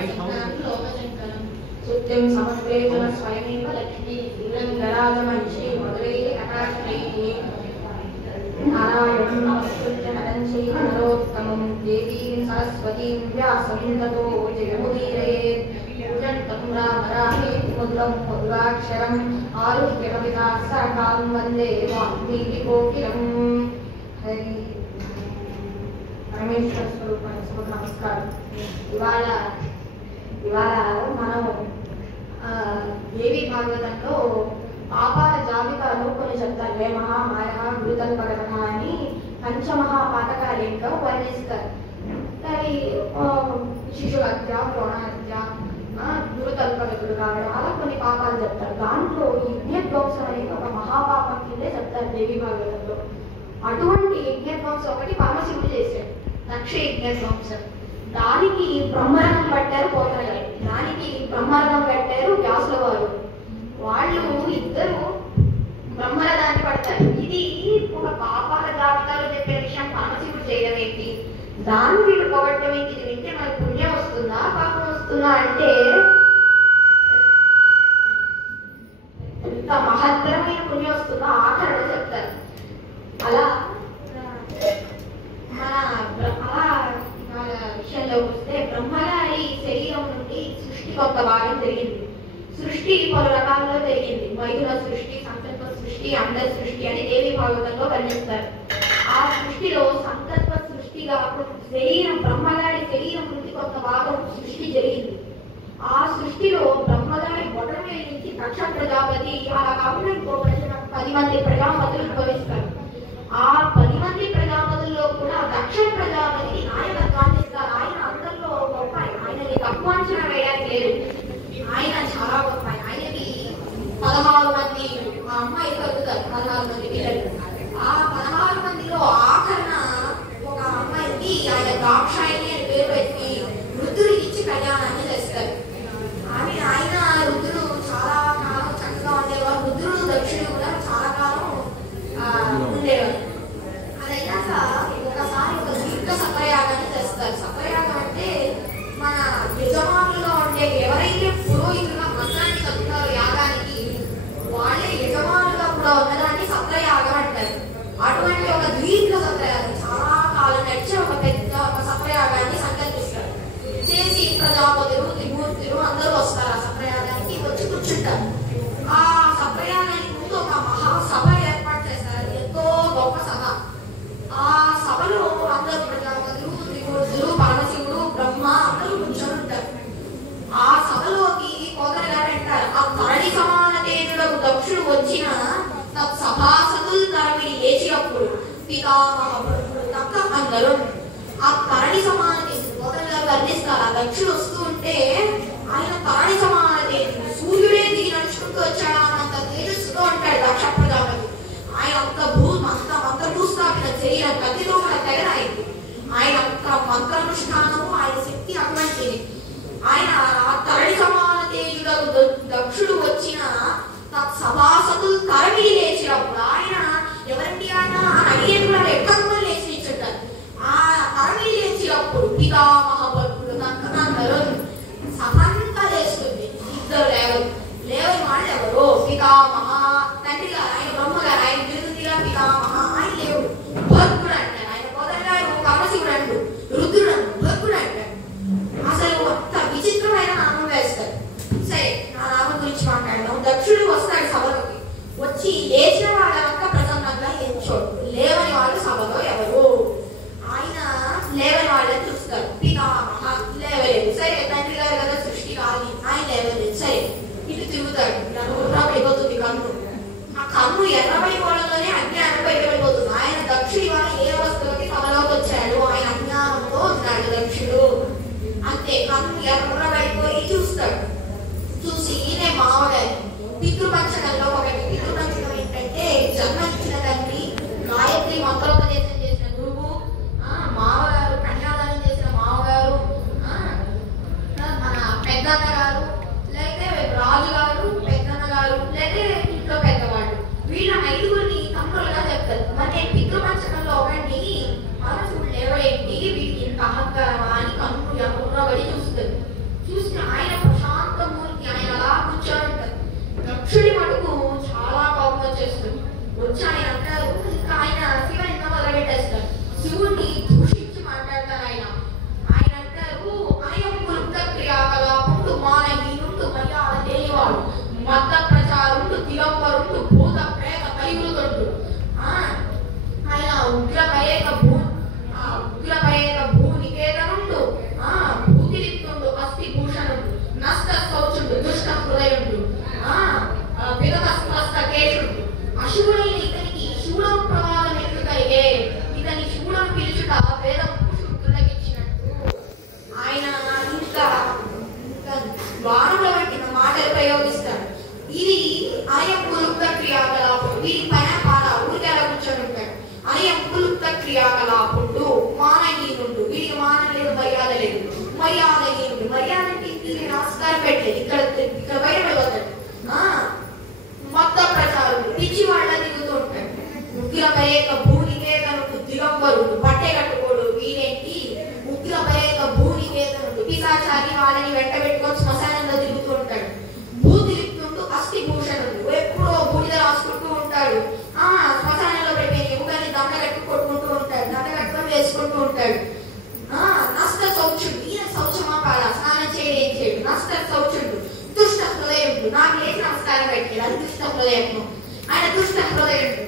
शङ्करं लोकशङ्करं सुत्यं समग्रेतन स्वयमेव लक्ष्मी श्रीरङ्गराजमहिषी मधुरैः कटाक्षैः नारायणं नमस्कृत्य नरं चैव नरोत्तमं देवीं सरस्वतीं व्यासं ततो जयमुदीरयेत् पूजन्तं राम रामेति मधुरं मधुराक्षरम् आरुह्य कविता सकां वन्दे वाल्मीकिकोकिलं हरि परमेश्वर स्वरूपाనికి శుభ నమస్కారం. ఇవాళ మనం దేవి భాగవతంలో పాపాల జాబితాలో కొన్ని చెప్తారు. వేమహ మాయ గురుతల్పగమన అని పంచమహాపాతకాలేంటో వర్ణిస్తారు. అవి శిశు హత్య, ద్రోణ హత్య, గురుతల్పగతుడు కావడం, అలా కొన్ని పాపాలు చెప్తారు. దాంట్లో యజ్ఞధ్వంసం అనేది ఒక మహాపాపం కిందే చెప్తారు దేవి భాగవతంలో. అటువంటి యజ్ఞధ్వంసం ఒకటి పరమశివుడు చేశాడు, దక్ష యజ్ఞధ్వంసం. దానికి బ్రహ్మరథం కట్టారు పోతన గారు, దానికి బ్రహ్మరథం కట్టారు వ్యాసుల వారు. వాళ్ళు ఇద్దరు బ్రహ్మరథాన్ని పడతారు. ఇది ఒక పాపాల జాబితాలో చెప్పే విషయం పరమశివుడు చేయడం ఏంటి, దాన్ని వీళ్ళు పొగట్టడం ఏంటి, ఇది వింటే మనకు పుణ్యం వస్తుందా పాపం వస్తుందా అంటే ఇంత మహత్తరమైన పుణ్యం వస్తుందా ఆఖరణ చెప్తారు. అలా విషయంలో వస్తే బ్రహ్మగారి శరీరం నుండి సృష్టి కొంత భాగం జరిగింది. సృష్టి పలు రకాల్లో జరిగింది. మైథున సృష్టి, సంకల్ప సృష్టి, అండ సృష్టి అని దేవి భాగవతంలో వర్ణిస్తారు. ఆ సృష్టిలో సంకల్ప సృష్టిగా బ్రహ్మగారి శరీరం నుండి కొంత భాగం సృష్టి జరిగింది. ఆ సృష్టిలో బ్రహ్మగారి బొటమే నుంచి దక్ష ప్రజాపతి, అలా కాకుండా ఇంకో 10 మంది ప్రజాపతులు ఉద్భవిస్తారు. ఆ 10 మంది ప్రజాపతుల్లో కూడా దక్ష ప్రజాపతికి నాయకత్వాన్ని ఇస్తారు. ఆయన అందరిలో గొప్ప, ఆయనని తక్కువ అంచనా వేయడానికి లేదు. ఆయన చాలా గొప్ప. ఆయనకి 16 మంది అమ్మాయిలు కలుగుతారు, 16 మంది పిల్లలు. ఆ 16 మందిలో ఆఖరణ ఒక అమ్మాయికి ఆయన దాక్షాయిని అని పేరు పెట్టి రుద్రుడికి ఇచ్చి కళ్యాణాన్ని చేస్తారు. ఆయన రుద్రుడు చాలా కాలం చక్కగా ఉండేవారు. రుద్రుడు దక్షుడు కూడా చాలా కాలం ఉండేవారు. అదయ్యాక ఒకసారి ఒక దీర్ఘ సత్రయాగాన్ని చేస్తారు. సత్రయాగం అంటే మన యజమానులుగా ఉండే ఎవరైతే పురోహితులుగా మంత్రాన్ని చదువుతారో యాగానికి, వాళ్ళే యజమానులుగా కూడా ఉన్నదాన్ని సత్రయాగం అంటారు. అటువంటి ఒక దీర్ఘ సత్రయాగం చాలా కాలం నడిచే ఒక పెద్ద సత్రయాగాన్ని సంకల్పిస్తారు. చేసి ప్రజాపతులు, త్రిమూర్తులు అందరూ వస్తారు. ఆ సత్రయాగానికి వచ్చి కూర్చుంటారు. ఆ సత్రయాగానికి ముందు ఒక మహాసభ ఏర్పాటు చేస్తారు, ఎంతో గొప్ప సభ. ఆ సభలో అందరూ ప్రజాపతులు, త్రిమూర్తులు, పరమశివుడు, బ్రహ్మ అందరూ కూర్చొని ఉంటారు. ఆ సభలోకి పోతన గారు అంటారు, ఆ తరణి సమాన తేజులకు దక్షుడు వచ్చిన సభాసదులు తరమిడి లేచినప్పుడు పితామహుడు తక్క అందరూ ఆ తరణి సమాన తేజుడు పోతన గారు వర్ణిస్తారు. ఆ దక్షుడు వస్తూ ఉంటే ఆయన తరణి సమాన తేజుడు, సూర్యుడే దిగి నడుచుకుంటూ వచ్చాడా అన్నంత తేజస్సుతో ఉంటాడు దక్ష ప్రజాపతి. ఆయన అంత భూస్థాపిత శరీరం కత్తితో మన తెగరాయింది. ఆయన అంత మంత్రానుష్ఠానము, ఆయన శక్తి అటువంటిది. ఆయన తరణి సమాన తేజుడు దక్షుడు వచ్చిన సభాసతులు తరమిడి లేచినప్పుడు ఆయన ఎవరండి ఆయన అడిగేది ఎక్కడో లేచి నిల్చుంటారు. ఆ తరమిడి లేచినప్పుడు పితామహుడు అందరూ సమంతా లేస్తుంది. ఇద్దరు లేవని వాళ్ళు ఎవరు? పితామహ తండ్రి గారు, ఆయన బ్రహ్మగారు, ఆయన బిరుదుగా పితామహ. ఆయన లేవు, భర్గుడు అంటారు. ఆయన పొదగారు పరమశివుడు అంటు, రుద్రుడు అంటు, భర్గుడు అంటారు. అసలు అంత విచిత్రమైన నామం వేస్తారు. సరే, నా నామం గురించి మాట్లాడదాం. దక్షుడు వస్తాడు సభలోకి. వచ్చి లేచిన వాళ్ళంతా ప్రసన్నంగా ఎంచోడు. లేవని వాళ్ళు సభలో ఎవరు? ఆయన లేవని వాళ్ళని చూస్తారు. పితామహ లేవలేదు. సరే, తండ్రి గారు కదా సృష్టి కాదు, ఆయన లేవలేదు. సరే, ఇటు తిరుగుతాడు. ఎర్రబడిపోతుంది కన్ను. ఆ కన్ను ఎర్రబడిపోవడంలోనే అజ్ఞానం బయటపడిపోతుంది. ఆయన దక్షుడు ఇవాళ ఏ వస్తువుకి సభలోకి వచ్చాడు, ఆయన అజ్ఞానంతో ఉన్నాడు దక్షుడు. అంతే, కన్ను ఎర్రబడిపోయి చూస్తాడు. చూసి ఈయనే మామగారు. పితృపంచకంలో ఒకటి. పితృపంచకం ఏంటంటే జన్మనిచ్చిన తండ్రి, గాయత్రి మంత్రోపదేశం చేసిన గురువు, మామగారు, కన్యాదానం చేసిన మామగారు, మన పెద్దన్న గారు, లేకపోతే రాజుగారు, పెద్దన్న గారు, లేకపోతే ఇంట్లో పెద్దవాళ్ళు. వీళ్ళ 5గురిని కంట్రోల్గా చెప్తారు. మరి నేను పితృపంచకంలో ఒకటి మనసుడు లేవడేంటి, వీటికి ఇంత అహంకారమా అని కన్ను ఎర్రబడి చూస్తుంది. క్రియాకలాపుడు, మానహీనుడు. వీడికి మానం లేదు, మర్యాద లేదు. మర్యాదహీనుడు, మర్యాద నమస్కారం పెట్టలేదు. ఇక్కడ బయటపడిపోతాడు. మత ప్రచారుడు, పిచ్చి వాళ్ళ దిగుతూ ఉంటాడు. ఉగ్రపరేక భూనికేతనుడు, దిగంబరుడు, బట్టే కట్టుకోడు. వీరేంటి ఉగ్రపరేక భూనికేతనుడు, పిశాచారి, వాళ్ళని వెంట పెట్టుకొని శ్మశానంలో తిరుగుతూ ఉంటాడు. భూతిలిప్తుండు, అస్థిభూషణుడు, ఎప్పుడో బూడిద రాసుకుంటూ ఉంటాడు. శ్మశానంలో పెట్టే ఎముకని దండ కట్టు కొట్టుకుంటూ ఉంటాడు, దండ కట్టుకొని వేసుకుంటూ ఉంటాడు. నష్ట శౌచుడు, ఈయన శౌచమా కాదా, స్నానం చేయడం ఏం చేయడు. నష్ట శౌచుడు, దుష్ట హృదయుడు, నాకు లేచి నమస్కారం పెట్టాడు, అది దుష్ట హృదయము. ఆయన దుష్ట హృదయుడు.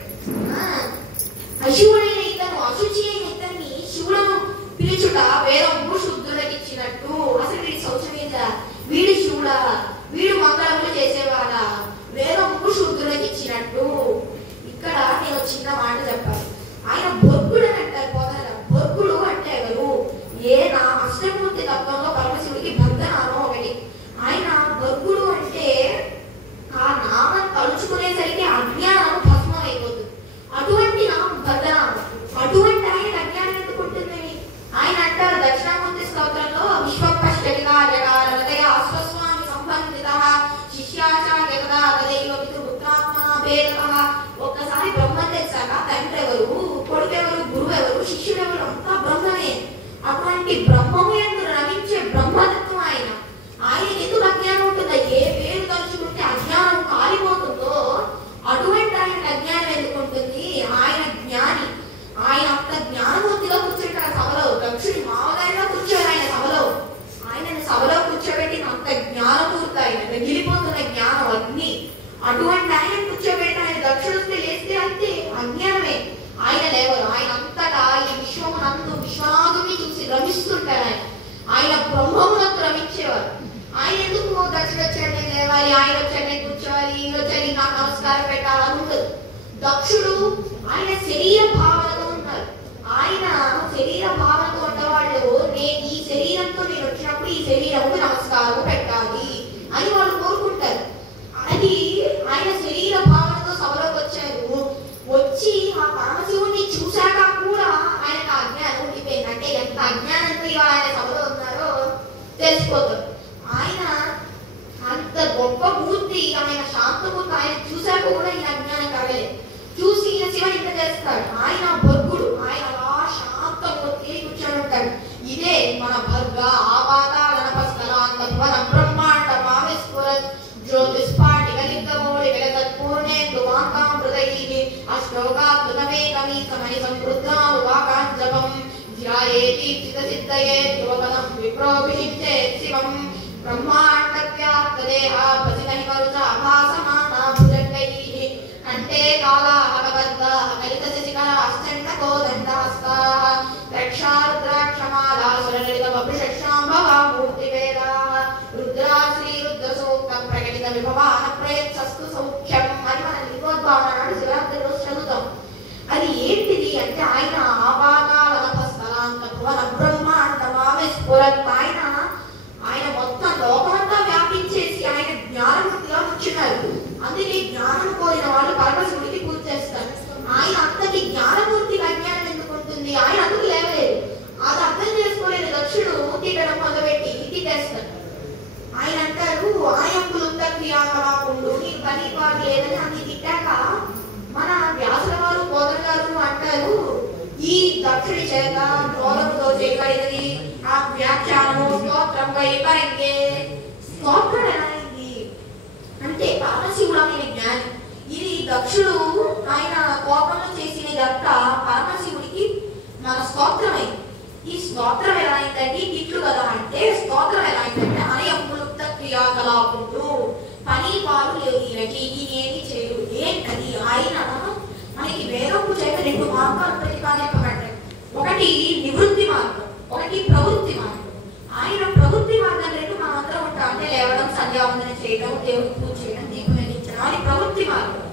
అశివుడైన ఇతను, అశుచి అయిన ఇతన్ని శివులను పిలుచుట వేదము శుద్ధులకు ఇచ్చినట్టు. అసలు వీడి శౌచమేదా, వీడి శివుడా, వీడు మంగళములు చేసేవాడా, వేదము శుద్ధులకు ఇచ్చినట్టు. ఇక్కడ నేను చిన్న మాట చెప్పాలి. ఆయన బొగ్గుడు అని అంటారు పోదాల. బొగ్గుడు అంటే ఎవరు? నా అష్టమూర్తి తత్వంలో పరమశివుడికి బంధనామం ఒకటి. ఆయన బొగ్గుడు అంటే ఆ నామం తలుచుకునేసరికి అజ్ఞానం భస్మం అయిపోతుంది. అటువంటి నామం బంధనామం. అటువంటి ఆయన అజ్ఞానం ఎందుకు ఉంటుందని ఆయన అంటారు దక్షిణామూర్తి స్తోత్రంలో, విశ్వపశ్చలిగా జగార హృదయ అశ్వస్వామి సంబంధిత శిష్యాచార్య కదా తదైవ పితృపుత్రాత్మన భేదః. ఒక్కసారి బ్రహ్మం తెచ్చాక తండ్రి ఎవరు, కొడుకు ఎవరు, గురువు ఎవరు, శిష్యుడు ఎవరు, అంతా బ్రహ్మమే. అటువంటి బ్రహ్మము యందు రమించే బ్రహ్మతత్వం ఆయన. ఆయన ఎందుకు అజ్ఞానం ఉంటుందో, ఏ పేరు తలుచుకుంటే అజ్ఞానం కాలిపోతుందో అటువంటి ఆయనకు అజ్ఞానం ఎందుకు ఉంటుంది? ఆయన జ్ఞాని. ఆయన అంత జ్ఞానమూర్తిగా కూర్చుంటారు సభలో. దక్షుడి మామగారిగా కూర్చోరు ఆయన సభలో. ఆయనను సభలో కూర్చోబెట్టి అంత జ్ఞానమూర్తి ఆయన, మిగిలిపోతున్న జ్ఞానం అగ్ని. అటువంటి ఆయన కూర్చోబెట్టి ఆయన దక్షుడు లేస్తే అంతే అజ్ఞానమే. ఆయన లేవరు. ఆయన అంతటా ఈ విశ్వమునందు విశ్వనాథుని చూసి రమిస్తుంటారు. ఆయన బ్రహ్మమునందు రమించేవారు. ఆయన ఎందుకు దక్షుడు వచ్చాడు నేను లేవాలి, ఆయన వచ్చాడు నేను కూర్చోవాలి, ఈయన వచ్చాడు నాకు నమస్కారం పెట్టాలని ఉండదు. దక్షుడు ఆయన శరీర భావనతో ఉంటారు. ఆయన శరీర భావనతో ఉన్నవాళ్ళు నేను ఈ శరీరంతో నేను వచ్చినప్పుడు ఈ శరీరము నమస్కారం పెట్టాలి అని వాళ్ళు కోరుకుంటారు. అది ఆయన శరీర భావనతో సభలోకి వచ్చారు. వచ్చి ఆ పరమశివుణ్ణి చూశాక కూడా ఆయనకు అజ్ఞానం ఉండిపోయింది. అంటే ఎంత అజ్ఞానంతో ఆయన సభలో ఉన్నారో తెలిసిపోతారు. ఆయన అంత గొప్ప మూర్తి, ఆయన శాంతమూర్తి. ఆయన చూశాక కూడా ఈయన అజ్ఞానం కలగలేదు. చూసి ఈయన శివుడు ఇంత చేస్తాడు. ఆయన భర్గుడు, ఆయన అలా శాంతమూర్తి కూర్చొని ఉంటాడు. ఇదే మన భర్గ ఆపాత గణపస్కరాంత భువన బ్రహ్మాండ మామేశ్వర జ్యోతిస్ఫాటి కలింగమౌళి వెలతత్పూర్ణే దువాంతాం హృదయీ అశ్లోకాత్మమే కవి సమయ సంవృద్ధాం వాకాంజపం ధ్యాయేతి చిత్తసిద్ధయే ధ్రువపదం విప్రోభిషించే శివం బ్రహ్మాండవ్యాప్తదేహ భజితహిమరుచ అభాసమాన భుజంగైః కంఠే కాళాహకబద్ధాః కలితశశిఖరాశ్చండకోదండహస్తాః రక్షారుద్రాక్షమాలాసురలలితవపుషశాంభవా మూర్తివేదాః రుద్రా శ్రీరుద్రసూక్తం ప్రకటిత విభవాన ప్రయత్సస్తు సౌఖ్యం అని మన లింగోద్భావన నాడు శివరాత్రి రోజు చదువుతాం. అది ఏంటిది అంటే ఆయన ఆపాతాళనభస్థలాంత భువన బ్రహ్మాండమావిస్ఫురత్. ఆయన మొత్తం లోకమంతా వ్యాపించేసి ఆయన జ్ఞానమూర్తిగా కూర్చున్నారు. అందుకే జ్ఞానం కోరిన వాళ్ళు పరమశివుడికి పూజ చేస్తారు. ఆయన అంతటి జ్ఞానమూర్తికి అజ్ఞానం ఎందుకు ఉంటుంది? ఆయన అందుకు లేవలేదు. అది అర్థం చేసుకోలేని దక్షుడు తిట్టడం మొదలుపెట్టి తిట్టేస్తారు. ఆయన అంటారు ఆయంకులుంత క్రియాకలాపుడు, నీకు పని పాటు లేదని అన్ని తిట్టాక మన వ్యాసుల వారు కోదల గారు అంటారు ఈ దక్షుడి చేత గౌరవంతో చేయబడినది ఆ వ్యాఖ్యానము స్తోత్రం వైపరంగే. స్తోత్రం ఎలా అయింది అంటే పరమశివుడు అనే జ్ఞాని. ఇది దక్షుడు ఆయన కోపంలో చేసినదంతా పరమశివుడికి మన స్తోత్రమైంది. ఈ స్తోత్రం ఎలా అయిందండి? ఇట్లు కదా అంటే స్తోత్రం ఎలా అయిందంటే అయముక్త క్రియాకలాపుడు, పని పాలు లేవు ఈయనకి, ఈయనేమి చేయడు. ఏంటది? ఆయన మనకి వేరొక చేత రెండు మార్గాలు ప్రతిపాదింపబడ్డాయి. ఒకటి నివృత్తి మార్గం, ఒకటి ప్రవృత్తి మార్గం. ఆయన ప్రవృత్తి మార్గం రెండు మనం అందరం ఉంటాం. అంటే లేవడం, సంధ్యావందనం చేయడం, దేవుడికి పూజ చేయడం, దీపం వెలిగించడం, అది ప్రవృత్తి మార్గం.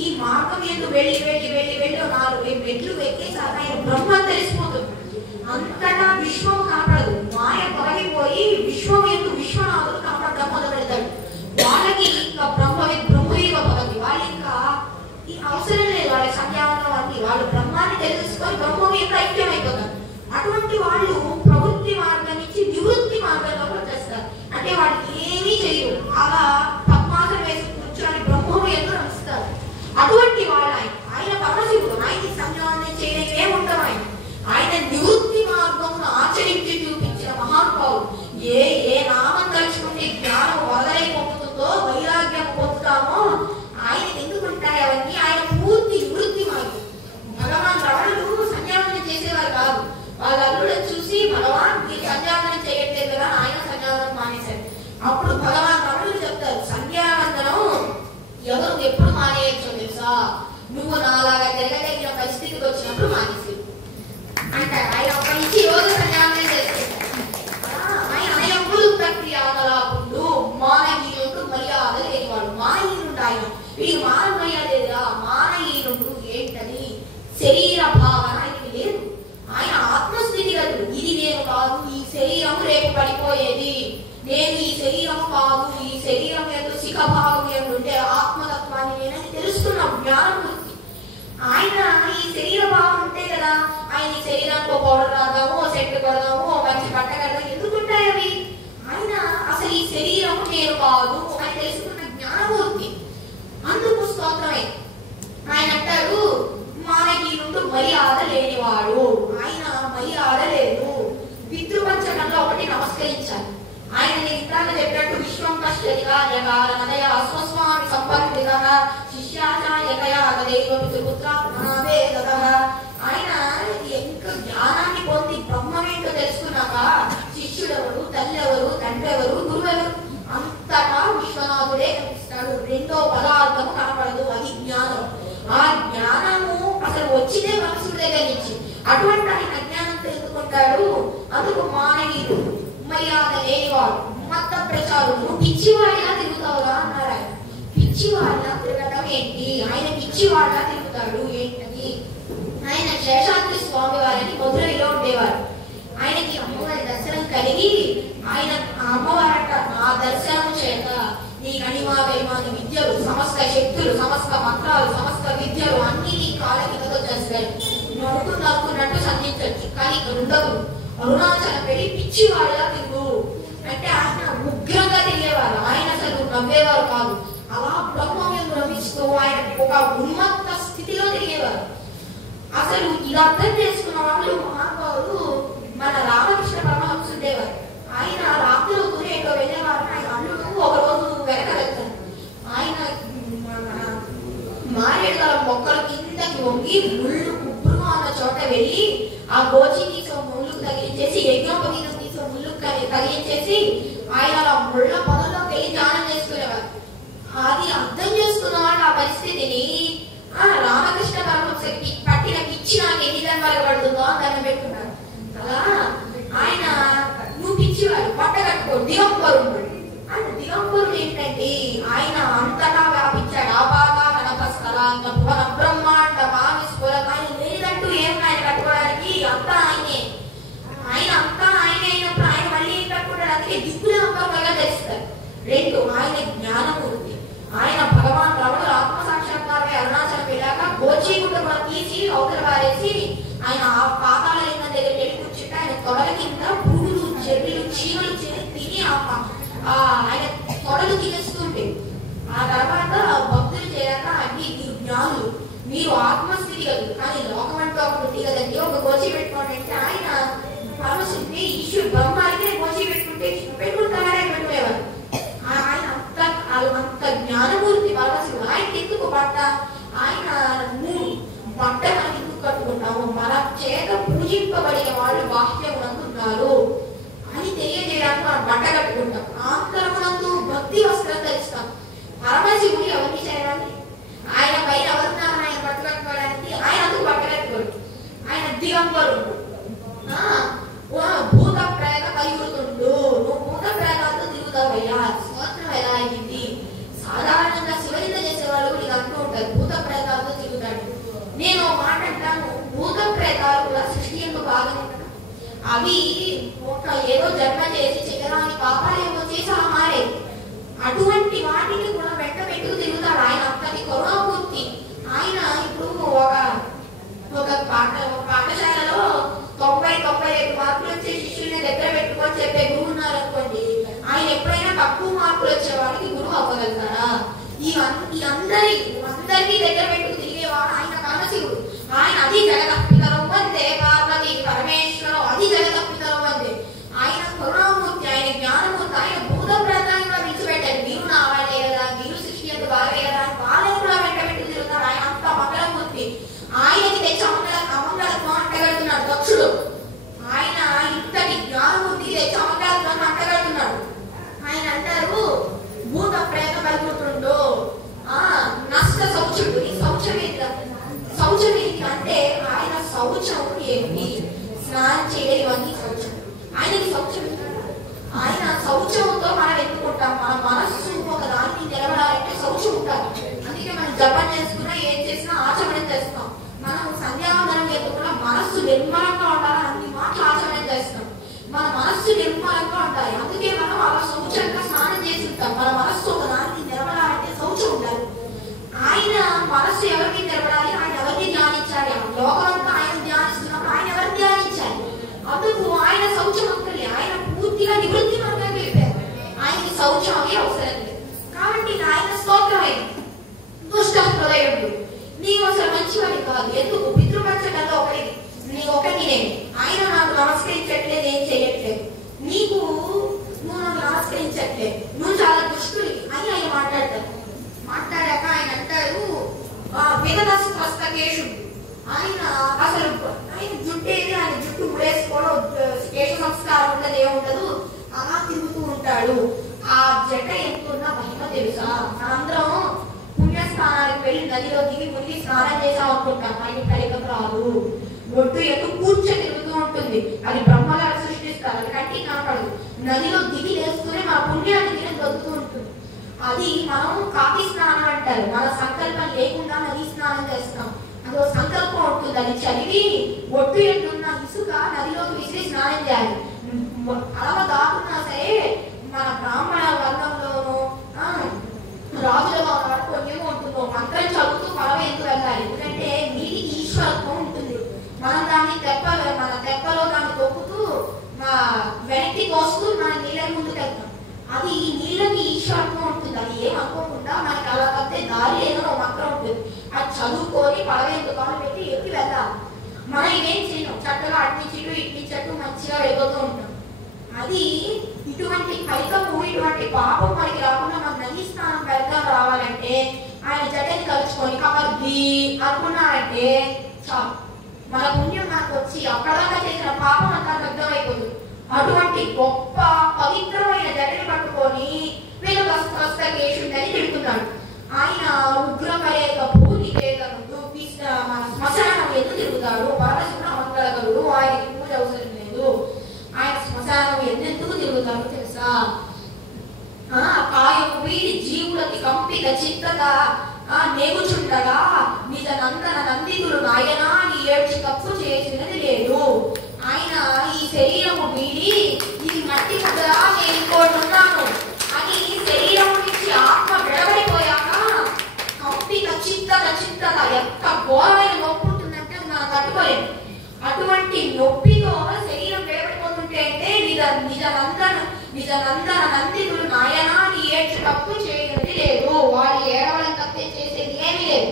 ఈ మార్గం ఎందుకు వెళ్ళి వెళ్ళి వెళ్ళి వెళ్ళి 4 మెట్లు ఎక్కేసాక ఆయన బ్రహ్మ తెలిసిపోతుంది. అంతటా విశ్వం కనపడదు. మాయ తొలగిపోయి విశ్వం ఎందుకు విశ్వనాథుడు కనపడడం మొదలు పెడతాడు. వాళ్ళకి ఇంకా బ్రహ్మీవ భవతి, వాళ్ళు ఇంకా ఈ అవసరం లేదు. వాళ్ళ సంధ్యావందనం అన్ని వాళ్ళు బ్రహ్మాన్ని తెలుసుకొని బ్రహ్మం యొక్క ఎప్పుడు మానేయచ్చో తెలుసా? నువ్వు నాలాగా తిరగదగిన పరిస్థితికి వచ్చినప్పుడు మానేసి అంటారు. ఆయన అక్కడి నుంచి యోగ సన్యాసం చేస్తుంటారు. ఆయన ఎప్పుడు ప్రక్రియాకలాపుడు మానహీనుడు, మర్యాద లేనివాడు. మానహీనుడు ఆయన. వీడికి మాన మర్యాద లేదురా. మానహీనుడు ఏంటని శరీర భావన ఆయనకి లేదు. ఆయన ఆత్మస్థితిగతుడు. ఇది నేను కాదు, ఈ శరీరం రేపు పడిపోయేది, నేను ఈ శరీరం కాదు, ఈ శరీరం ఎందు శిఖభాగం ఏంటంటే ఆత్మతత్వాన్ని నేనని తెలుసుకున్న జ్ఞానమూర్తి ఆయన. ఈ శరీర భావం ఉంటే కదా ఆయన ఈ శరీరానికి పౌడర్ రాదాము, సెట్ కొడదాము, మంచి బట్ట కడదాము, ఎందుకుంటాయి అవి? ఆయన అసలు ఈ శరీరం నేను కాదు అని తెలుసుకున్న జ్ఞానమూర్తి. అందుకు స్తోత్రమే. ఆయన అంటారు మానహీనుడు, మర్యాద లేనివాడు. ఆయన మర్యాద లేదు. పితృపంచకంలో ఒకటి నమస్కరించాలి. ఆయన ఇందాక చెప్పినట్టు విశ్వం కష్టదిగారనదయ స్వస్వామి సంపన్విత శిష్యాచార్యకయా తదైవ పితృపుత్రాత్మనావేదత. ఆయన ఇంకా జ్ఞానాన్ని పొంది బ్రహ్మమేంటో తెలుసుకున్నాక శిష్యుడెవరు, తల్లి ఎవరు, తండ్రి ఎవరు, గురువు ఎవరు అంతటా విశ్వనాథుడే కనిపిస్తాడు. రెండో పదార్థము కనపడదు. అది జ్ఞానం. ఆ జ్ఞానము అసలు వచ్చిందే మనసుడి దగ్గర నుంచి. అటువంటి ఆయన అజ్ఞానం తెలుసుకుంటాడు. అందుకు మానవీయుడు, మర్యాద లేనివాడు, మత ప్రచారుడు, పిచ్చివాడిలా తిరుగుతావురా అన్నారు ఆయన. పిచ్చివాడిలా తిరగటం ఏంటి? ఆయన పిచ్చివాడిలా తిరుగుతాడు ఏంటని? ఆయన శేషాద్రి స్వామి వారిని మధురైలో ఉండేవారు. ఆయనకి అమ్మవారి దర్శనం కలిగి ఆయన అమ్మవారట ఆ దర్శనం చేత నీ కణిమా గరిమాని విద్యలు, సమస్త శక్తులు, సమస్త మంత్రాలు, సమస్త విద్యలు అన్ని నీ కాళ్ళ కిందకు వచ్చేస్తాయి. అనుకున్నట్టు సంధించవచ్చు. కానీ ఇక్కడ ఉండదు. అరుణాచలం వెళ్ళి పిచ్చివాడిలా తిరుగు అంటే ఆయన ఉగ్రంగా తిరిగేవారు. ఆయన అసలు నవ్వేవారు కాదు. అలా బ్రహ్మం రమిస్తూ ఆయన ఒక ఉన్మత్త స్థితిలో తిరిగేవారు. అసలు ఇది అర్థం చేసుకున్న వాళ్ళు మహానుభావులు మన రామకృష్ణ పరమహంస ఉండేవారు. ఆయన రాత్రి ఎటో వెళ్ళేవారు. ఆయన అల్లుడు ఒక రోజు వెనక వెళ్తారు. ఆయన మారేడుదల మొక్కల కిందకి వంగి ముళ్ళు కుప్పురుగా ఉన్న చోట వెళ్ళి ఆ గోచి తీసే ముళ్ళుకు తగిలించేసి, యజ్ఞోపవీతం తీసే ముళ్ళుకు తగిలించేసి ఆయన అలా ముళ్ళ పొదల్లోకి వెళ్ళి ధ్యానం చేసుకునేవారు. అది అర్థం చేసుకున్న వాళ్ళు ఆ పరిస్థితిని రామకృష్ణ పరమహంసకి పట్టిన పిచ్చి నాకు ఎన్ని జన్మలు పడుతుందో అని దండం పెట్టుకున్నారు. అలా ఆయన నువ్వు పిచ్చివాడు, పట్ట కట్టుకో, దిగంబరుడు అంటే దిగంబరుడు ఏంటంటే ఆయన అంతటా వ్యాపించాడు. ఆపాగా కనపస్థలాంగ భువన బ్రహ్మాండ మావిస్ఫుర. ఆయన లేదంటూ ఏం ఆయన కట్టుకోవడానికి అంతా ఆయనే. ఆయన అంతా ఆయన అయినప్పుడు ఆయన మళ్ళీ ఏం కట్టుకుంటాడు? అందుకే దిక్కులే అంతంగా తెలుస్తారు. రెండు, ఆయన జ్ఞానమూర్తి. ఆయన భగవాన్ రాముడు ఆత్మ సాక్షాత్కారమే అరుణాచలం వెళ్ళాక గోచీగుడ్డ కూడా తీసి అవతల పారేసి ఆయన ఆ పాతాళ లింగం దగ్గర వెళ్ళి కూర్చుంటే ఆయన తొడల కింద పురుగులు, చెర్రీలు, చీమలు తిని ఆయన తొడలు తినేస్తుంటే ఆ తర్వాత భక్తులు చేరాక అన్ని మీరు జ్ఞానులు, మీరు ఆత్మస్థితి కదు, కానీ లోకం అంటే ఒకటి ఉంది కదండి, ఒక గోచి పెట్టుకోండి అంటే ఆయన పరమశుద్ధి ఈశ్వరు బ్రహ్మానికి గోచి పెట్టుకుంటారని పెట్టుకునేవారు. ఆయన అంత జ్ఞానమూర్తి పరమశివుడు. ఆయన ఎందుకు బట్ట? ఆయన బట్ట మనం ఎందుకు కట్టుకుంటాము? మన చేత పూజింపబడిన వాళ్ళు బాహ్యమునందున్నారు అని తెలియజేయడానికి మనం బట్ట కట్టుకుంటాం. ఆంతరమునందు భక్తి వస్త్రం ధరిస్తాం. పరమశివుడు ఎవరిని చేయడానికి? ఆయన పైన ఎవరున్నారని ఆయన బట్ట కట్టుకోవడానికి ఆయన అందుకు బట్ట కట్టుకోడు. ఆయన దిగంబరుడు. భూత ప్రేత కలిగుతుండు. నువ్వు భూత ప్రేతాలతో తిరుగుతావయ్యా. స్తోత్రం ఎలా అయింది? సాధారణంగా శివలింగ చేసేవాళ్ళు నీకు అంటూ ఉంటారు భూత ప్రేతాలతో తిరుగుతాడు. నేను మాట అంటాను, భూత ప్రేతాలు కూడా సృష్టి యొక్క భాగం. అవి ఒక ఏదో జన్మ చేసి చెయ్యరాని పాపాలు ఏమో చేసి అలా మారే. అటువంటి వాటిని కూడా వెంట పెట్టుకు తిరుగుతాడు. ఆయన అంతటి కరుణామూర్తి. ఆయన ఇప్పుడు ఒక పాఠశాలలో మన మనస్సు ఒక దానికి నిలబడాలంటే శౌచం ఉండాలి. అందుకే మనం జపం చేసుకున్నా ఏం చేసినా ఆచరణ చేస్తాం. మనం సంధ్యావందనం చేసుకున్నా మనస్సు నిర్మలంగా ఉండాలని అన్ని మాటలు ఆచరణ చేస్తాం. మన మనస్సు నిర్మలంగా ఉండాలి. అందుకే మనం అలా శౌచంగా స్నానం చేసి ఉంటాం. మన మనస్సు ఒక దానికి నిలబడాలంటే శౌచం ఉండాలి. ఆయన మనస్సు ఎవరికి నిలబడాలి, ఆయన ఎవరిని ధ్యానించాలి, లోకమంతా ఆయన ధ్యానిస్తున్నప్పుడు ఆయన ఎవరిని ధ్యానించాలి. అందుకు ఆయన శౌచమంతులే, ఆయన పూర్తిగా నివృత్తి మార్గంగా వెళ్ళిపోయారు. ఆయనకి శౌచం అవి అవసరం లేదు. కాబట్టి ఆయన స్తోత్రమైంది. దుష్ట హృదయుడు నీవు అసలు మంచివాడి కాదు, ఎందుకు పితృపక్షంలో ఒకటి నేను ఆయన నాకు నమస్కరించట్లేదు, ఏం చేయట్లేదు, నువ్వు నాకు నమస్కరించట్లేదు, నువ్వు చాలా దుష్టుడి అని ఆయన మాట్లాడతారు. మాట్లాడాక ఆయన అంటారు విగతస్వస్తకేశుడు. ఆయన అసలు ఆయన జుట్టేది, ఆయన జుట్టు ముడేసుకోవడం, కేశ సంస్కారం ఉండదు, ఏముండదు, అలా తిరుగుతూ ఉంటాడు. ఆ జట ఎంతున్న మహిమ తెలుసా? మనందరం పుణ్యస్నానానికి వెళ్ళి నదిలో దిగి మునిగి స్నానం చేసాం అనుకుంటాం. ఆయన కలిగకు రాదు, ఒడ్డు ఎత్తు కూర్చొని తిరుగుతూ ఉంటుంది. అది బ్రహ్మగారు సృష్టిస్తారు, అది కంటికి కనపడదు. నదిలో దిగి వేస్తూనే మన పుణ్యాన్ని తిని బతుకుతూ ఉంటుంది. అది మనం కాకి స్నానం అంటారు. మన సంకల్పం లేకుండా నది స్నానం చేస్తాం. అదో సంకల్పం ఉంటుంది. అది చదివి ఒడ్డు ఎన్నున్న ఇసుక నదిలోకి విసిరి స్నానం చేయాలి. అలవ దాటున్నా సరే మన బ్రాహ్మణ వర్గంలోనూ రాజుల పుణ్యము ఉంటుందో మంత్రం చదువుతూ పడవ ఎందుకు వెళ్ళాలి. ఎందుకంటే నీటికి ఈశ్వరత్వం ఉంటుంది. మనం దాన్ని మన తెప్పలో దాన్ని తొక్కుతూ వెనక్కి కోస్తూ మన నీళ్ళ ముందుకు వెళ్తాం. అది నీళ్ళకి ఈశ్వరత్వం ఉంటుంది. అది ఏం అనుకోకుండా మనకి అలా తప్పితే దారి ఏదో మంత్రం ఉంటుంది. అది చదువుకొని పడవ ఎందుకు కాలు పెట్టి ఎక్కి వెళ్ళాలి. మనం ఇవేం చేయడం, చక్కగా అట్ని చెట్టు ఇట్ని చెట్టు మంచిగా వెళ్ళిపోతూ ఉంటాం. అది ఇటువంటి ఫలితము, ఇటువంటి పాపం మనకి రాకుండా మన నది స్నానం వెళ్తాం రావాలంటే ఆయన జటని కలుచుకొని కబడ్డీ అనుకున్నారంటే చాలు, మన పుణ్యం మనకు వచ్చి అక్కడదాకా చేసిన పాపం అంతా దగ్ధమైపోతుంది. అటువంటి గొప్ప పవిత్రమైన జటని పట్టుకొని విగతస్వస్తకేశుడని తిడుతున్నాడు. ఆయన ఉగ్రకరేక భూనికేతనుడు మన శ్మశానం ఎందుకు తిరుగుతాడు? పరమశివుడు అమంగళకరుడు, ఆయనకి పూజ అవసరం లేదు. ఆయన శ్మశానం ఎందుకు తిరుగుతాడు తెలుసా? కాయము వీడి జీవులకి కంపిక చిత్తగా నెగుచుండగా నిజ నందన నందితులు నాయనా నీ ఏడ్చి తప్పు చేసినది లేదు. ఆయన ఈ శరీరము వీడి ఇది మట్టి ముద్దగా నేను ఇంకోటి ఉన్నాను అని శరీరం నుంచి ఆత్మ విడబడిపోయాక కంపిక చిత్తగా ఎంత ఘోరమైన నొప్పి ఉంటుందంటే అది మనం తట్టుకోలేము. అటువంటి నొప్పితో శరీరం విడబడిపోతుంటే అంటే నిజ నందన నందితుడు నాయనా నీ ఏడ్చి తప్పు చేయనిది లేదు. వాడు ఏడవడం తప్పే చేసేది ఏమీ లేదు.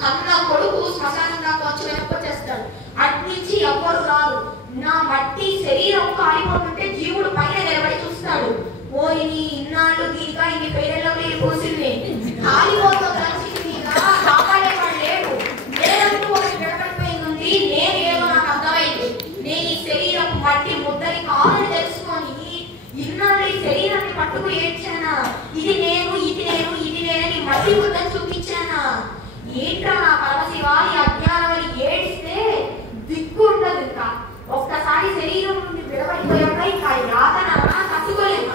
కన్న కొడుకు శ్మశానం దాకా వచ్చి వెనక్కొచ్చేస్తాడు. అట్నుంచి ఎవ్వరు రాదు. నా మట్టి శరీరం కాలిపోతుంటే జీవుడు పైన నిలబడి చూస్తాడు. ఓ ఇది ఇన్నాళ్ళు దీనిగా ఇన్ని పేరెల్లో పోసింది కాలిపోతుంది, కాపాడేవాడు లేడు, నేనంటూ ఒకటి విడబడిపోయింది, నేను ఏదో నాకు అర్థమైంది. నేను ఈ శరీరం మట్టి ముద్దని కాదని తెలుసుకొని ఇన్నాళ్ళు ఈ శరీరాన్ని పట్టుకు ఏడ్చానా, ఇది నేను మట్టి ముద్దని చూపించానా? ఏంట్రా నా పరమశివ ఈ అజ్ఞానం అని ఏడిస్తే దిక్కు ఉండదు. ఇంకా ఒక్కసారి శరీరం నుండి విడబడిపోయాక ఇంకా యాతన తట్టుకోలేము.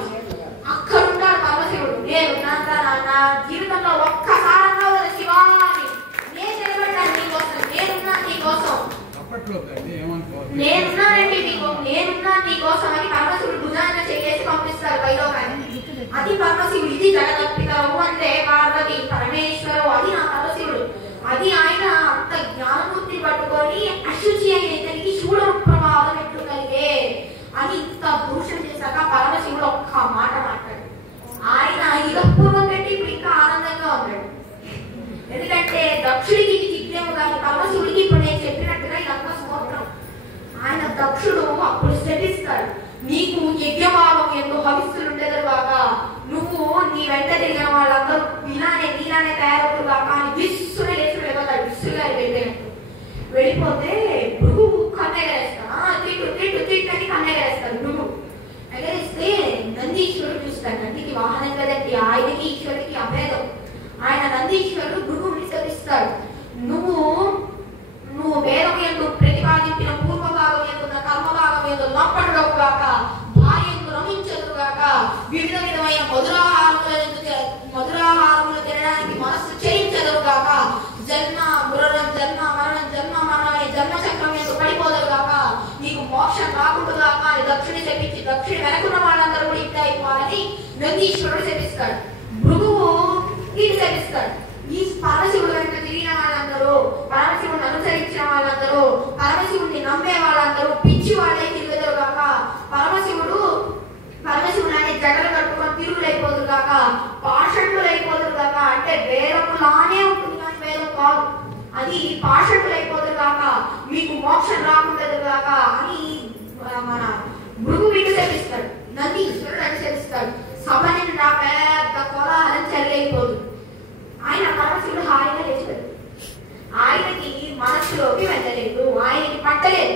అక్కడుంటాడు పరమశివుడు. నేనున్నాను నా జీవితంలో ఒక్కసారన్నా శివాని నేను నిలబడ్డాను నీకోసం, నేనున్నాను నీకోసం, నేనున్నాను నీకోసం అని పరమశివుడు భుజాన చేసి పంపిస్తారు వైలోకాన్ని. అది పరమశివుడు. ఇది జగదత్పితము అంటే పార్వతి పరమేశ్వరు, అది నా పరమశివుడు. అది ఆయన అంత జ్ఞానమూర్తిని పట్టుకొని అశుచి అయిన ఇతనికి శూడ ప్రభావం ఎట్లు కలిగే అని ఇంత దూషణ చేశాక పరమశివుడు ఒక్క మాట మాట్లాడు. ఆయన ఇదపూర్వం పెట్టి ఇప్పుడు ఇంకా ఆనందంగా ఉన్నాడు. ఎందుకంటే దక్షుడికి ఇది దిగ్గేమో కానీ పరమశివుడికి ఇప్పుడు నేను చెప్పినట్టుగా ఇదంతా స్తోత్రం. ఆయన దక్షుడు అప్పుడు శపిస్తాడు, నీకు యజ్ఞభావం ఎందుకు హవిస్సులు ఉండేది బాగా, నువ్వు నీ వెంట తిరిగిన వాళ్ళందరూ నీలానే తయారవుతూ కాక అని విస్సున లేచి వెళ్ళిపోతాడు. విస్సుగా వెళ్ళిపోతే భృగు కన్నెగరేస్తాడు. తిట్టని కన్నెగరేస్తాడు భృగు. ఎగరేస్తే నందీశ్వరుడు చూస్తాడు. నందికి వాహనం కదండి, ఆయనకి ఈశ్వరుడికి అభేదం. ఆయన నందీశ్వరుడు భృగుని శపిస్తాడు, నువ్వు వేదం ఎందు ప్రతిపాదించిన పూర్వభాగం ఎందున్న కర్మభాగం ఎందు నప్పడుగాక భార్యను రమించదుగాక వివిధ విధమైన మధురాహారములు తినడానికి మనస్సు చేయించదు కాక, జన్మ మరణం జన్మ చక్రం మీద పడిపోదు కాక, నీకు మోక్షం రాకుండా కాక అని దక్షిణ చెప్పించి దక్షిణ వెనకున్న వాళ్ళందరూ కూడా ఇట్లా అయిపోవాలని నందీశ్వరుడు శపిస్తాడు. భృగువు వీడు శపిస్తాడు. ఈ పరమశివుడు వెంట తిరిగిన వాళ్ళందరూ, పరమశివుడిని అనుసరించిన వాళ్ళందరూ, పరమశివుడిని నమ్మే వాళ్ళందరూ పిచ్చి వాళ్ళే తిరుగుతారు కాక, పరమశివుడు అనే జగలు కట్టుకొని తిరుగులైపోదు కాక, పాషండులైపోదు కాక, అంటే వేదములానే ఉంటుంది కానీ వేదం కాదు, అది పాషండులైపోదు కాక, మీకు మోక్షం రాకుండదు కాక అని మన భృగు వీడు శపిస్తాడు. నందీశ్వరుడు అని శపిస్తాడు. సభ నిండా పెద్ద కోలాహలం చల్లైపోదు. ఆయన పరమశివుడు హాయిగా లేచాడు. ఆయనకి మనస్సులోకి వెళ్ళలేదు, ఆయనకి పట్టలేదు.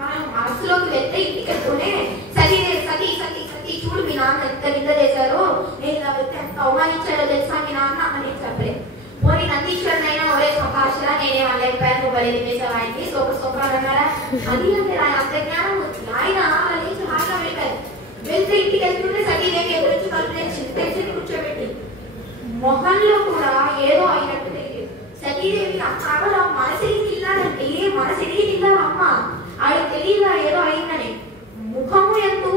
మనం మనస్సులోకి వెళ్తే ఇంటికి వెళ్తూనే సతీ సతీ సతీ సతీ చూడు మీ నాన్న ఎంత నింద చేశారు, నేను వెళ్తే ఎంత అవమానించాడో తెలుసా మీ నాన్న అని చెప్పలేదు. పోనీ నందీశ్వరునైనా ఒరే సభాషరా నేనే వాళ్ళైపోయాను బలి వేసావు ఆయనకి సూపర్ అన్నారా, అది అంటే ఆయన అంత జ్ఞానం వచ్చింది. ఆయన అలా లేచి హాయిగా వెళ్ళారు. వెళ్తే ఇంటికి వెళ్తుంటే సతీదేవి ఎదురొచ్చి తెలిసి కూర్చోబెట్టి మొహంలో కూడా ఏదో అయినట్టు తెలియదు. సతీదేవి అక్కడ మనసిరిగి తిన్నాడంటే మనసిరిగి తిన్నారు అమ్మ, ఆడికి తెలియదా ఏదో అయిందని. ముఖము ఎందు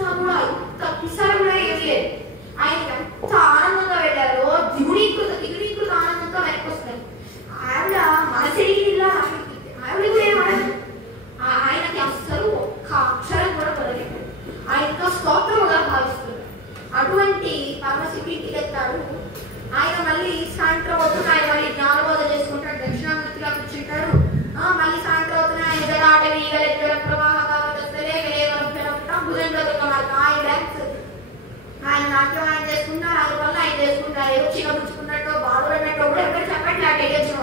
ఇంత పిసర కూడా ఏం లేదు. ఆయన ఎంత ఆనందంగా వెళ్ళారో దిగుడీకృత ఆనందంగా వెనక్కి వస్తారు. ఆవిడ మనసిరిగి తిన్నారు, ఆవిడ కూడా ఏమనదు. ఆయనకి అస్సలు ఒక్క అక్షరం కూడా కొనలేదు. ఆయనతో స్తోత్రముగా భావిస్తారు. అటువంటి పరమశివుడి ఇంటికి వెళ్తాడు. ఆయన మళ్ళీ సాయంత్రం అవుతున్న ఆయన మళ్ళీ జ్ఞానబోధ చేసుకుంటాడు, దక్షిణామూర్తిగా కూర్చుంటాడు. మళ్ళీ సాయంత్రం అవుతున్న ఆయన జలాటవి ఆయన నాట్యం ఆయన చేసుకుంటారు. అది వల్ల ఆయన చేసుకుంటారు. ఏదో చిన్నపుచ్చుకున్నట్టు బాధపడినట్టు కూడా ఎవరు చెప్పండి అటు వేయొచ్చు.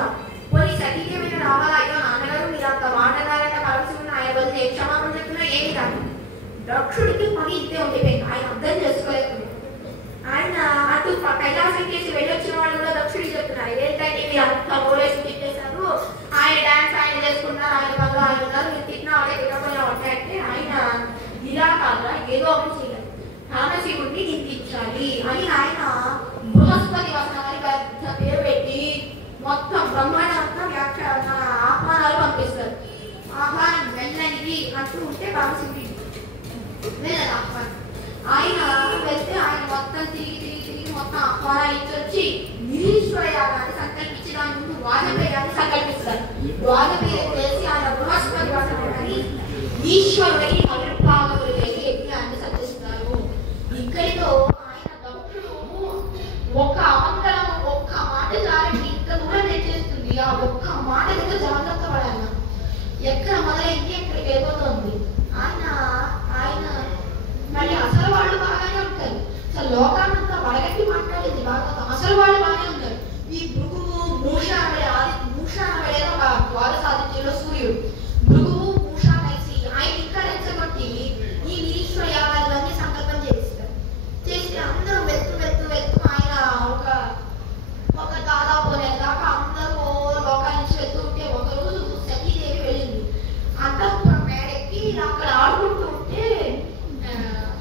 పోనీ సతీదేవి మీద రావాలా, అయ్యో నాన్నగారు మీరు అంత మాటగారంటే పరమశివుని ఆయన బదులు ఏ క్షమాపణ చెప్తున్నా ఏమి కాదు. దక్షుడికి పని ఇంతే ఉండిపోయింది. ఆయన అర్థం చేసుకోలేకపోయింది. ఆయన అటు కైలాసం చేసి వెళ్ళొచ్చిన వాళ్ళు కూడా దక్షుడికి చెప్తున్నారు, ఏంటంటే మీరు అంత ఓలేసి తిట్టేశారు, ఆయన డాన్స్ ఆయన చేసుకున్నారు, ఆయన వల్ల ఆయన ఉన్నారు, మీరు తిట్టిన వాళ్ళే తిట్టకుండా ఉంటాయంటే ఆయన ఇలా కాదా ఏదో ఒకటి చేయాలి, పరమశివుడిని నిందించాలి అని ఆయన బృహస్పతి వసనాన్ని పెద్ద పేరు పెట్టి మొత్తం బ్రహ్మాండంతా ఆహ్వానాలు పంపిస్తారు. ఆహ్వానం వెళ్ళనిది అంటూ ఉంటే పరమశివుడి వెళ్ళదు ఆహ్వానం. ఆయన వెళ్తే ఆయన మొత్తం తిరిగి మొత్తం ఆహ్వానాలు ఇచ్చొచ్చి నిరీశ్వర యాగాన్ని సంకల్పించి దాని ముందు వాజపేయాన్ని సంకల్పిస్తారు. వాజపేయం చేసి ఆయన బృహస్పతి వసనాన్ని ఈశ్వరుడికి ఆవిర్భావములు చేసి యజ్ఞాన్ని సర్జిస్తారు. ఇక్కడితో ఆయన దక్షుడు ఒక్క అమంగళం ఒక్క మాట చాలండి ఇంత దూరం తెచ్చేస్తుంది. ఆ ఒక్క మాట మీద జాగ్రత్త పడాలి. ఎక్కడ మొదలైంది ఎక్కడికి వెళ్ళిపోతుంది. ఆయన మళ్ళీ అసలు వాళ్ళు బాగానే ఉంటారు. అసలు లోకానంతా వడగట్టి మాట్లాడేది బాగా అసలు వాళ్ళు బాగానే ఉంటారు. ఈ భృగువు మూష అనేదో ద్వాదశాదిత్యంలో సూర్యుడు భృగువు మూష కలిసి ఆయన ఇంకా రెచ్చగొట్టి ఈ నిరీశ్వర యాగాలన్నీ సంకల్పం చేస్తారు. చేస్తే అందరూ వెళ్తూ ఆయన ఒక దాదాపు నెల దాకా అందరూ లోకాల నుంచి వెళ్తూ ఉంటే ఒకరోజు సతీదేవి వెళ్ళింది. అంతఃపురం మేడెక్కి అక్కడ ఆడుకుంటూ ఉంటే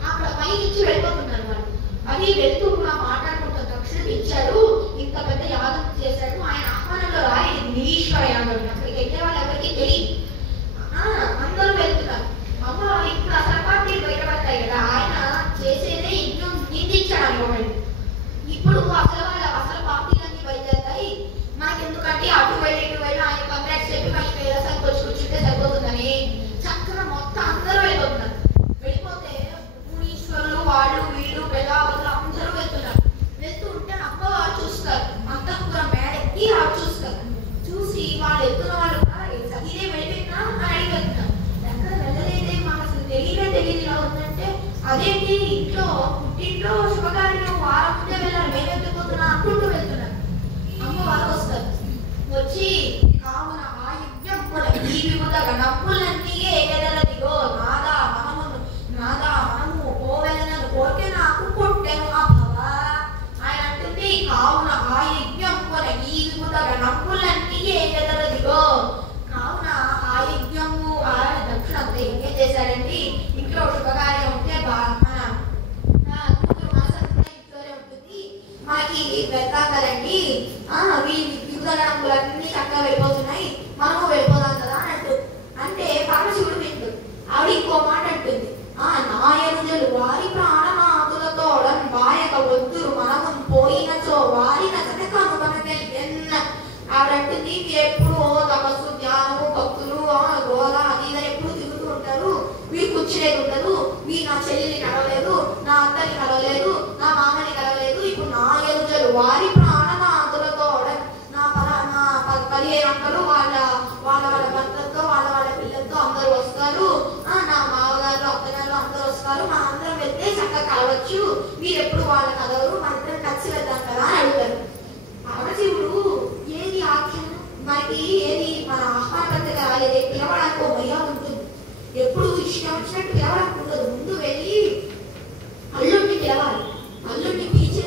అక్కడ పైకి వెళ్ళిపోతున్నారు వాళ్ళు. అది వెళ్తూ మాట్లాడుకుంటారు. దక్షిణకి ఇచ్చాడు, ఇంత పెద్ద యాగం చేశాడు, ఆయన ఆహ్వానంలో రాలేదు నిరీశ్వర యాగం. అక్కడికి వెళ్ళే వాళ్ళు ఎవరికి తెలియదు. అందరూ వెళ్తున్నారు. అమ్మ ఇప్పుడు అసలు పార్టీలు బయటపడతాయి కదా, ఆయన చేసేదే యజ్ఞం నిందించడానికి ఒకటి. ఇప్పుడు అసలు పార్టీలన్నీ బయలుదేరుతాయి. మనకి ఎందుకంటే అటు వెళ్ళి ఆయన కంగ్రాట్స్ చెప్పి మనకి కైలాసానికి వచ్చి కూర్చుంటే సరిపోతుందని చక్కగా మొత్తం అందరూ వెళ్ళిపోతున్నారు. వెళ్ళిపోతే మునీశ్వరులు వాళ్ళు వీళ్ళు పెద్దవాళ్ళు అందరూ వెళ్తున్నారు. వెళ్తూ ఉంటే అమ్మవారు చూస్తారు. అంతఃపురం మేడకి చూస్తారు. చూసి వాళ్ళు వెళ్తున్న వాళ్ళు కూడా సతీదే వెళ్ళిపోయినా అని అడిగి వెళ్తున్నారు. ఎక్కడ వెళ్ళలేదే మాకు అసలు తెలియదు ఇలా ఉందంటే, అదేంటి పుట్టింట్లో శుభకార్యం వారం ముందే వెళ్ళాలి, మేము వెళ్ళిపోతున్నా అనుకుంటూ వెళ్తున్నారు. అమ్మవారు వస్తారు. వచ్చి కావున ఆ యజ్ఞం కూడా ఈ వివిధ నప్పులన్నీ ఎగదలదిగో నాదా మనము పోవెళ్ళను కోరికే నాకు కొట్టెను అమ్మవ. ఆయన అంటుంది కావున ఆ యజ్ఞం కూడా ఈ వివిధ నప్పులన్నీ ఎగదలదిగో. కావున ఆ యజ్ఞము దక్షిణ యజ్ఞం చేశాడండి. ఇంట్లో శుభకార్యం ఉంటే మన మనకి వెళ్తాం కదండి, వివిధ రంగులన్నీ చక్కగా వెళ్ళిపోతున్నాయి, మనము వెళ్ళిపోదాం కదా అన్నట్టు అంటే పరమశివుడు వింటు ఆవిడ ఇంకో మాట అంటుంది, నాయనుజులు వారి ప్రాణనాథులతో బాయక వద్దురు మనము పోయినచో వారి నచటకను మనకి ఎన్న. ఆవిడంటుంది ఎప్పుడు తపస్సు ధ్యానము భక్తులు గోళ అది ఇదని ఎప్పుడు తిరుగుతూ ఉంటారు, మీరు కూర్చునేది ఉండదు, మీరు నా చెల్లిని కలవలేదు, నా అత్తని కలవలేదు, నా మామని కలవలేదు, ఇప్పుడు నాయనుజులు వారి ప్రాణనాథులతో నా 15 అక్కలు వాళ్ళ భర్తలతో వాళ్ళ పిల్లలతో అందరూ వస్తారు, నా మామగారు అత్తగారు అందరూ వస్తారు, మా అందరం వెళ్తే చక్కగా కలవచ్చు, మీరు ఎప్పుడు వాళ్ళ కలవరు, మన ఇద్దరం కలిసి వెళ్తాం కదా అని అడుగుతారు. పరమశివుడు ఏది ఆఖ్యానం మనకి ఏది మన ఆహ్వాన పత్రిక రాలేదే, పిలవడానికి ఓ మర్యాద ఉంటుంది, ఎప్పుడు ఇష్టం వచ్చినట్టు పిలవడానికి ఉండదు, ముందు వెళ్ళి అల్లుడిని పిలవాలి, అల్లుడిని పిలిచి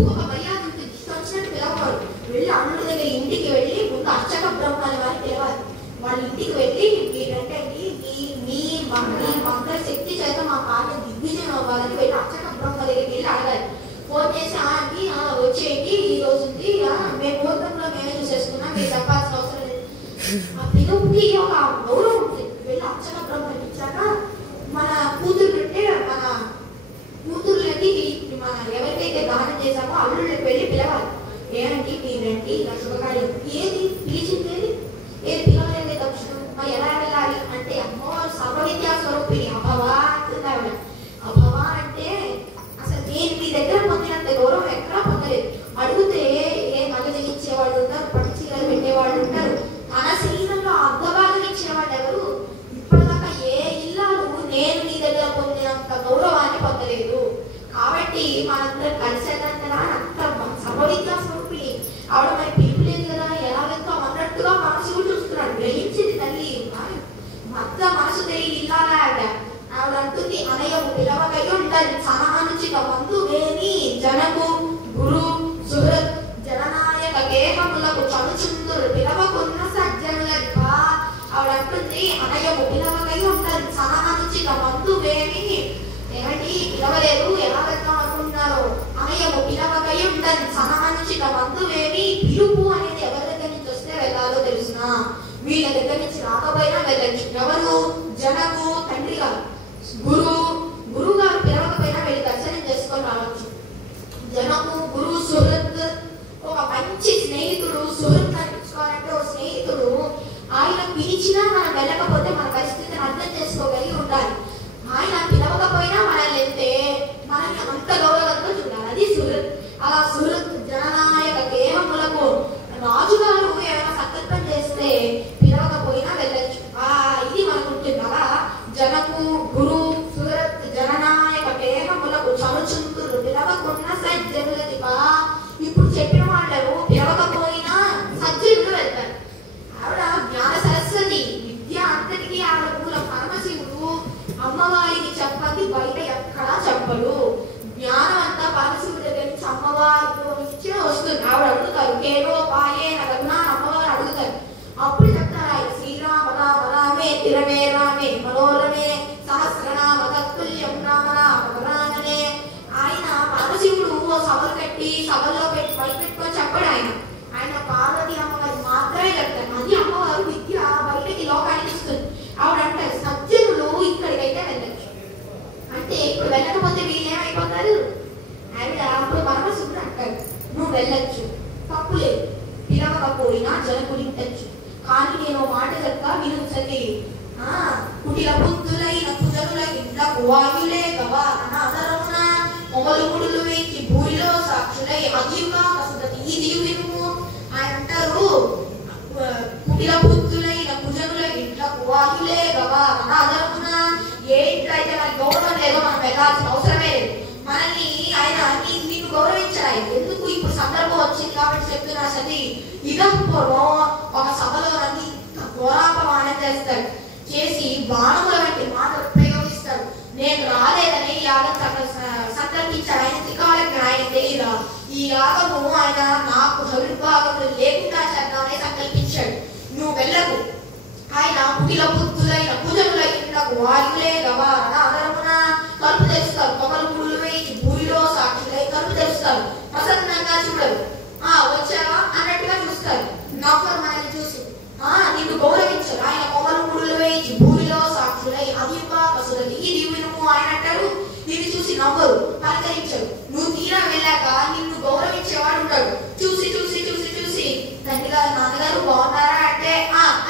ఒక మర్యాద ఉంటుంది, ఇష్టం వచ్చినట్టు పిలవాలి, వెళ్ళి అల్లుడి దగ్గర ఇంటికి వెళ్ళి ముందు అర్చక బ్రహ్మని వారిని పిలవాలి, వాళ్ళ ఇంటికి వెళ్ళి మీరంటే మీ మంత్ర శక్తి చేత మా కార్యం దిగ్విజయం అవ్వాలని వెళ్ళి అర్చక బ్రహ్మ దగ్గరికి వెళ్ళి అడగాలి. ఫోన్ చేసి ఆంటీ వచ్చేయండి ఈ రోజు ఉంది, మేము ముహూర్తంలో మేమే చూసేసుకున్నాం, మీరు చెప్పాల్సిన అవసరం లేదు. ఆ పిలుపుకి ఒక గౌరవం ఉంటుంది. వెళ్ళి అర్చక బ్రహ్మని ఇచ్చాక మన కూతురుంటే మన కూతురులకి మన ఎవరికైతే దానం చేశామో అల్లుళ్ళకి వెళ్ళి పిలవాలి, ఏమండి మీరండి ఇలా శుభకార్యం ఏది పిలిచింది ఏది పిలవలేదే దక్షిణం మరి ఎలా వెళ్ళాలి అంటే అమ్మవారు సర్వవిద్యా స్వరూపిణి అభవా అంటున్నారు. అభవా అంటే అసలు నేను మీ దగ్గర పొందినంత గౌరవం ఎక్కడా పొందలేదు. అడిగితే ఏ నగలు ఇచ్చేవాళ్ళు ఉంటారు, పట్టు చీరలు పెట్టేవాళ్ళు ఉంటారు, మన శరీరంలో అర్ధభాగం ఇచ్చేవాళ్ళు ఎవరు? ఇప్పటిదాకా ఏ ఇల్లాలు నేను మీ దగ్గర పొందినంత గౌరవాన్ని పొందలేదు. కాబట్టి మనందరం కలిసి వెళ్ళాం కదా, అంత సర్వవిద్యా స్వరూపిణి ఆవిడ మరి పిలుపు లేదు కదా, ఎలా వెళ్తాం అన్నట్టుగా మనసు చూస్తున్నాడు. గ్రహించింది తల్లి, మొత్తం మనసు తెలియని ఇల్లాలా ఆవిడ అంటుంది, అనయము పిలవకై ఉంటది సమానుచిత బంధువేమి జనము గురు సుహృత్ జననాయక గేహములకు చనుచుందురు పిలవకున్న సజ్జనులక. ఆవిడ అంటుంది అనయము పిలవకై ఉంటది సమానుచిత బంధువేమి, ఏమండి పిలవలేదు ఎలా వెళ్తాం అనుకుంటున్నారు, అనయము పిలవకై ఉంటది సమానుచిత బంధువేమి. పిలుపు అనేది ఎవరి దగ్గర నుంచి వస్తే వెళ్ళాలో తెలుసునా, వీళ్ళ దగ్గర నుంచి రాకపోయినా వెళ్ళచ్చు. ఎవరు? జనము తండ్రి గారు, గురువు గారు పిలవకపోయినా వెళ్ళి దర్శనం చేసుకొని రావచ్చు. జనము గురు సుహృత్ ఒక మంచి స్నేహితుడు, సుహృత్ అనిపించుకోవాలంటే ఓ స్నేహితుడు ఆయన పిలిచినా మనం వెళ్ళకపోతే మన పరిస్థితిని అర్థం చేసుకోగలిగి ఉండాలి. ఆయన పిలవకపోయినా మనల్ని వెళ్తే మనల్ని అంత గౌరవంతో చూడాలి, అది సుహృత్. అలా సుహృత్ జననాయక గేహములకు రాజుగారు ఏమైనా సంకల్పం చేస్తే పిలవకపోయినా వెళ్ళచ్చు, ఇది మనకు ఉంటుంది. అలా జనకు గురు సుహృత్ జననాయక గేహములకు చనుచుందురు పిలవకున్న సజ్జనులదిపా. ఇప్పుడు చెప్పిన వాళ్ళు పిలవకపోయినా సజ్జనులు వెళ్తారు. ఆవిడ జ్ఞాన సరస్వతి, విద్య అంతటికీ ఆవిడ మూలం. పరమశివుడు అమ్మవారికి చెప్పండి బయట ఎక్కడా చెప్పడు, జ్ఞానం అంతా పరమశివుడి దగ్గర నుంచి అమ్మవారితో నుంచే వస్తుంది. ఆవిడ అడుగుతారు కేరో పాయే నగన్నా అమ్మవారు అడుగుతారు, అప్పుడు చెప్తారు ఆయన శ్రీరామ రామ రామే తిరమే రామే మనోరమే సహస్రనామ తత్తుల్యం రామ రామ రామనే. ఆయన పరమశివుడు సభలు కట్టి సభల్లో పెట్టి బయట పెట్టుకొని చెప్పాడు. ఆయన పార్వతి అమ్మవారి మాత్రమే చెప్తారు, అది అమ్మవారు విద్య బయటకి లోకానికి ఇస్తుంది. ఆవిడ అంటారు సజ్జనులు ఇక్కడికైతే వెళ్ళచ్చు అంటే ఇప్పుడు వెళ్ళకపోతే వీళ్ళు ఏమైపోతారు. ఆవిడ అప్పుడు పరమశివుడు అంటారు నువ్వు వెళ్ళచ్చు తప్పు లేదు, పిలవకపోయినా జనకులించచ్చు, కానీ నేను మాట చెప్తా వినుంచండి. కుటిల బుద్ధులైన కుజనుల ఇండ్లకు వాయులే గవా అనాదరమున మొగలు ముడులు వేచి భూరిలో సాక్షులై అజీవుగా కసుదతి ఈ దీవు వినుము. ఆయన అంటారు కుటిల బుద్ధులైన కుజనుల ఇండ్లకు వాయులే గవా అనాదరమున. ఏ ఇంట్లో అయితే మనకి గౌరవం లేదో మనం వెళ్ళాల్సిన అవసరమే లేదు. మనల్ని ఆయన నిన్ను గౌరవించాలి, ఎందుకు ఇప్పుడు సందర్భం వచ్చింది కాబట్టి చెప్తున్నా సతి. ఇదంపూర్వం ఒక సభలో అన్ని ఘోరాపమానం చేస్తాడు, చేసి బాణముల వంటి మాటలు ప్రయోగిస్తాడు. నేను రాలేదని యాగం సంకల్పించాడు. ఆయన త్రికాలకి ఆయన తెలియదా ఈ యాగము ఆయన నాకు హవిర్భాగములు లేకుండా చేద్దామని సంకల్పించాడు. నువ్వు వెళ్ళకు. ఆయన పుటిల బుద్ధులైన పూజముల ఇండ్లకు వాయులే గవా అనాదరమున. తలుపు తెరుస్తారు, కొమలు ముళ్ళు వేసి భూమిలో సాక్షులై తలుపు తెరుస్తారు. ప్రసన్నంగా విధంగా చూడరు. వచ్చావా అన్నట్టుగా చూస్తారు. నవ్వరు మనల్ని చూసి. నిన్ను గౌరవించరు. ఆయన కొమ్మలు ముడులు వేయించి భూమిలో సాక్షులై అధిపసులని ఇది వినుము ఆయన అంటారు. నిన్ను చూసి నవ్వరు, పలకరించరు. నువ్వు తీరా వెళ్ళాక నిన్ను గౌరవించేవాడు ఉంటాడు. చూసి చూసి చూసి చూసి తండ్రి గారు నాన్నగారు బాగున్నారా అంటే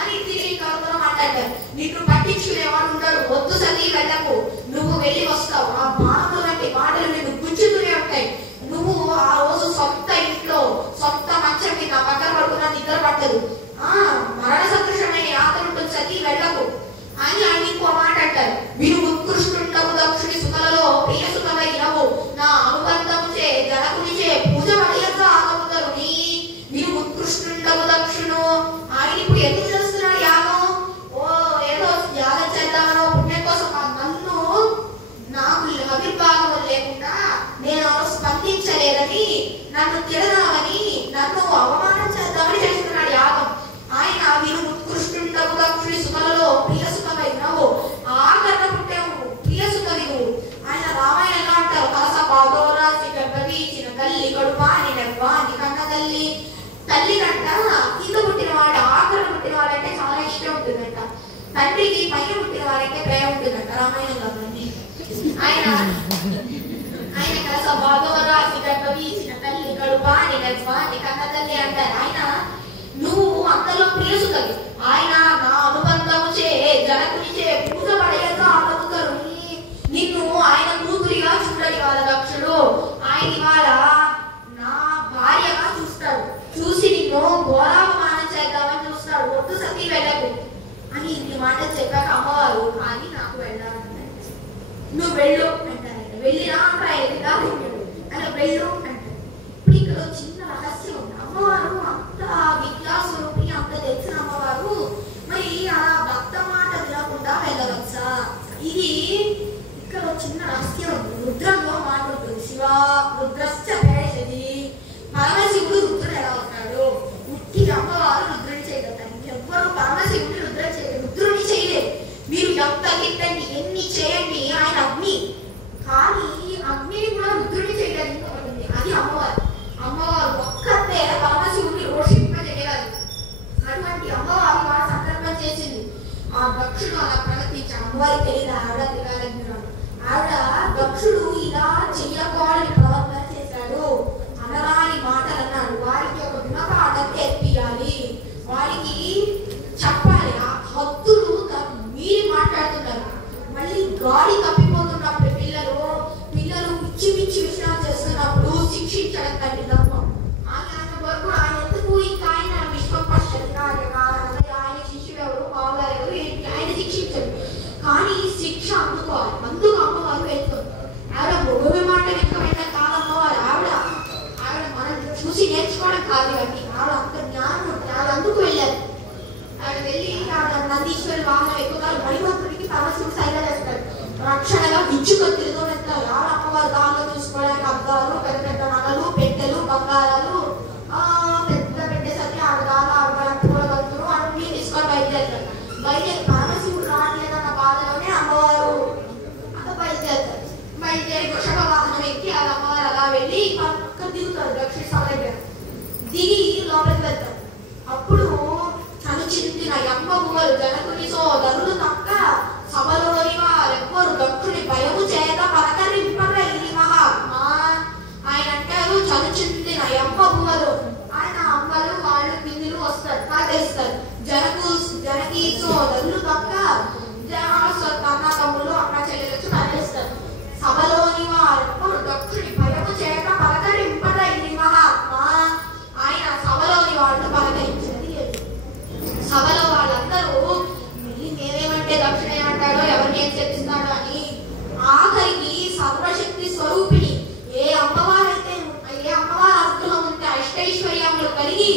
అని తిరిగి కలుపుతో మాట్లాడతారు. నిన్ను పట్టించుకునేవాడు ఉంటాడు. వద్దు సతీ వెళ్ళకు, నువ్వు వెళ్ళి వస్తావు. ఆ బాణములు వంటి మాటలు నిన్ను గుంజుతూనే ఉంటాయి. నువ్వు ఆ రోజు సొంత ఇంట్లో సొంత మంచం మీద పక్కన పడుకున్న నిద్ర పట్టదు. మరణ సదృశమైన యాత్ర ఉంటుంది సతీ వెళ్ళకు అని ఆయన ఇంకో మాట అంటారు. మీరు ఉత్కృష్టుండవు దక్షుని సుతలలో ప్రియ సుతమై నవ్వు నా అనుబంధముచే జనకునిచే పూజ పడయగా ఆగముతారు నీ. మీరు ఉత్కృష్టుండవు దక్షును ఆయన ఇప్పుడు ఎందుకు చేస్తున్నాడు యాగం? ఏదో యాగం చేద్దామనో పుణ్యం కోసం నన్ను నాకు ఆవిర్భావం లేకుండా నేను స్పందించలేదని, నన్ను తిడదామని, నన్ను అవమానం చేద్దామని చేస్తున్నాడు యాగం. ఆయన మీరు ఉత్కృష్టుండవు దక్షుని సుతలలో ప్రియ సుతమై నవ్వు ఆకరణ పుట్టావు ప్రియ సుతవి నువ్వు. ఆయన రామాయణంలో అంటారు కలస పాదోరాసి గర్భవీచిన తల్లి కడుపాని నెవ్వాని కన్న తల్లి. తల్లి కంట కింద పుట్టిన వాడు ఆకరణ పుట్టిన వాడంటే చాలా ఇష్టం ఉంటుందంట. తండ్రికి పైన పుట్టిన వాడంటే ప్రేమ ఉంటుందంట రామాయణంలో. ఆయన ఆయన కలస పాదోరాసి గర్భవీచిన తల్లి కడుపాని నెవ్వాని కన్న తల్లి అంటారు. ఆయన నువ్వు అంతలో ప్రియసుతవి. ఆయన నా అనుబంధముచే జనకునిచే పూజ పడయగా ఆగముతారు. నిన్ను ఆయన కూతురిగా చూడని వాళ్ళ దక్షుడు ఆయన ఇవాళ నా భార్యగా చూస్తాడు. చూసి నిన్ను ఘోరాపమానం చేద్దామని చూస్తాడు. వద్దు సతీ వెళ్ళకు అని ఇన్ని మాటలు చెప్పాక అమ్మవారు కానీ నాకు వెళ్ళాలంటే నువ్వు వెళ్ళు అంటారు. వెళ్ళిరా అంటారు. అలా వెళ్ళు అంటారు. ఇప్పుడు ఇక్కడ చిన్న రహస్యం ఉంది. అమ్మవారు అంత విద్యాస్వరూపి, అంత తెలిసిన అమ్మవారు మరి అలా భక్త మాట వినకుండా వెళ్ళవచ్చా? ఇది ఇక్కడ చిన్న రహస్యం ఉంది. రుద్రంలో మాట ఉంటుంది. శివ రుద్రశ్చ భేషది. పరమశివుడు రుద్రుడు ఎలా అవుతాడు? ఉట్టి అమ్మవారు రుద్రుని చేయగలుగుతారు. ఎవ్వరు పరమశివుడిని రుద్రుని చేయలేదు. మీరు ఎంత గిట్టండి ఎన్ని చేయండి, ఆయన అగ్ని. కానీ అగ్నిని కూడా రుద్రుని చేయగలిగింది ఒకటి, అది అమ్మవారు. అమ్మవారు ఒక్కతే పరమశివుడిని రోషింపజేయగలదు. అటువంటి అమ్మవారు వాళ్ళ సంకల్పం చేసింది. ఆ దక్షుడు అలా ప్రవర్తించి అమ్మవారికి తెలియదు ఆవిడ త్రికాలజ్ఞురాలు. ఆవిడ దక్షుడు ఇలా చెయ్యకూడని ప్రవర్తన చేశాడు, అనరాని మాటలు అన్నాడు. వారికి ఒక గుణపాఠం తెప్పియాలి, వారికి చెప్పాలి. ఆ హద్దులు మీరు మాట్లాడుతున్నారు. మళ్ళీ గాడి తప్పిపోతున్నప్పుడు పిల్లలు పిచ్చి పిచ్చి విషయాలు చేస్తున్నప్పుడు శిక్షించడం తండ్రి ధర్మం. ఆయన వరకు ఆయన ఎందుకు ఇంకా ఆయన విశ్వపశ్చతి ఆయన శిష్యుడు ఎవరు బావగారు ఎవరు ఏంటి ఆయన శిక్షించడు. కానీ శిక్ష అందుకోవాలి. అందుకు అమ్మవారు వెళ్తుంది. ఆవిడ మృగమే మాట వెనుక కాదమ్మవారు. ఆవిడ మనం చూసి నేర్చుకోవడం కాదు. ఇవన్నీ ఆవిడ అంత జ్ఞానం ఉంటుంది. ఆవిడ అందుకు వెళ్ళారు. ఆవిడ వెళ్ళి ఆవిడ నందీశ్వరి వాహనం ఎక్కుతారు. మణిమంతుడికి పరమశివుడు సైగ చేస్తాడు. రక్షణగా విచ్చుకొని తిరుగుతూ వెళ్తారు. ఆవిడ అమ్మవారు దానిలో చూసుకోవడానికి అద్దాలు, పెద్ద పెద్ద నగలు, పెట్టెలు, బంగారాలు పెద్ద పెట్టేసరికి ఆవిడ దాని ఆవిడ పూల బంతులు అన్ని తీసుకొని బయలుదేరుతారు. బయలుదేరి పరమశివుడు రావట్లేదన్న బాధలోనే అమ్మవారు అంత బయలుదేరుతారు. బయలుదేరి వృషభ వాహనం ఎక్కి అది అమ్మవారు అలా వెళ్ళి పక్క దిగుతారు. దక్షిణ సభ దగ్గర దిగి లోపలికి వెళ్తారు. అప్పుడు చనుచిందిన యమ్మగుమలు జనకుని సోదరులు తక్క సభలోని వారెవ్వరు దక్షుని భయము చేత పలకరింపర ఇది మహాత్మా. ఆయన అంటారు చనుచిందిన యమ్మగుమలు. ఆయన అమ్మలు వాళ్ళు పిన్నులు వస్తారు, కాదేస్తారు. జనకి సోదరులు తక్క అన్న తమ్ముళ్ళు అక్క చెల్లెలు కదిలిస్తారు. సభలోని వారెవ్వరు దక్షుని భయము చేత పలకరింపర ఇది మహాత్మా. ఆయన సభలోని వాళ్ళు పలకరించేది లేదు. సభలో వాళ్ళందరూ నేనేమంటే దక్షిణ ఏమంటాడో ఎవరిని ఏం చెప్పిస్తాడో అని ఆఖరికి సర్వశక్తి స్వరూపిణి ఏ అమ్మవారు అనుగ్రహం ఉంటే అష్టైశ్వర్యములు కలిగి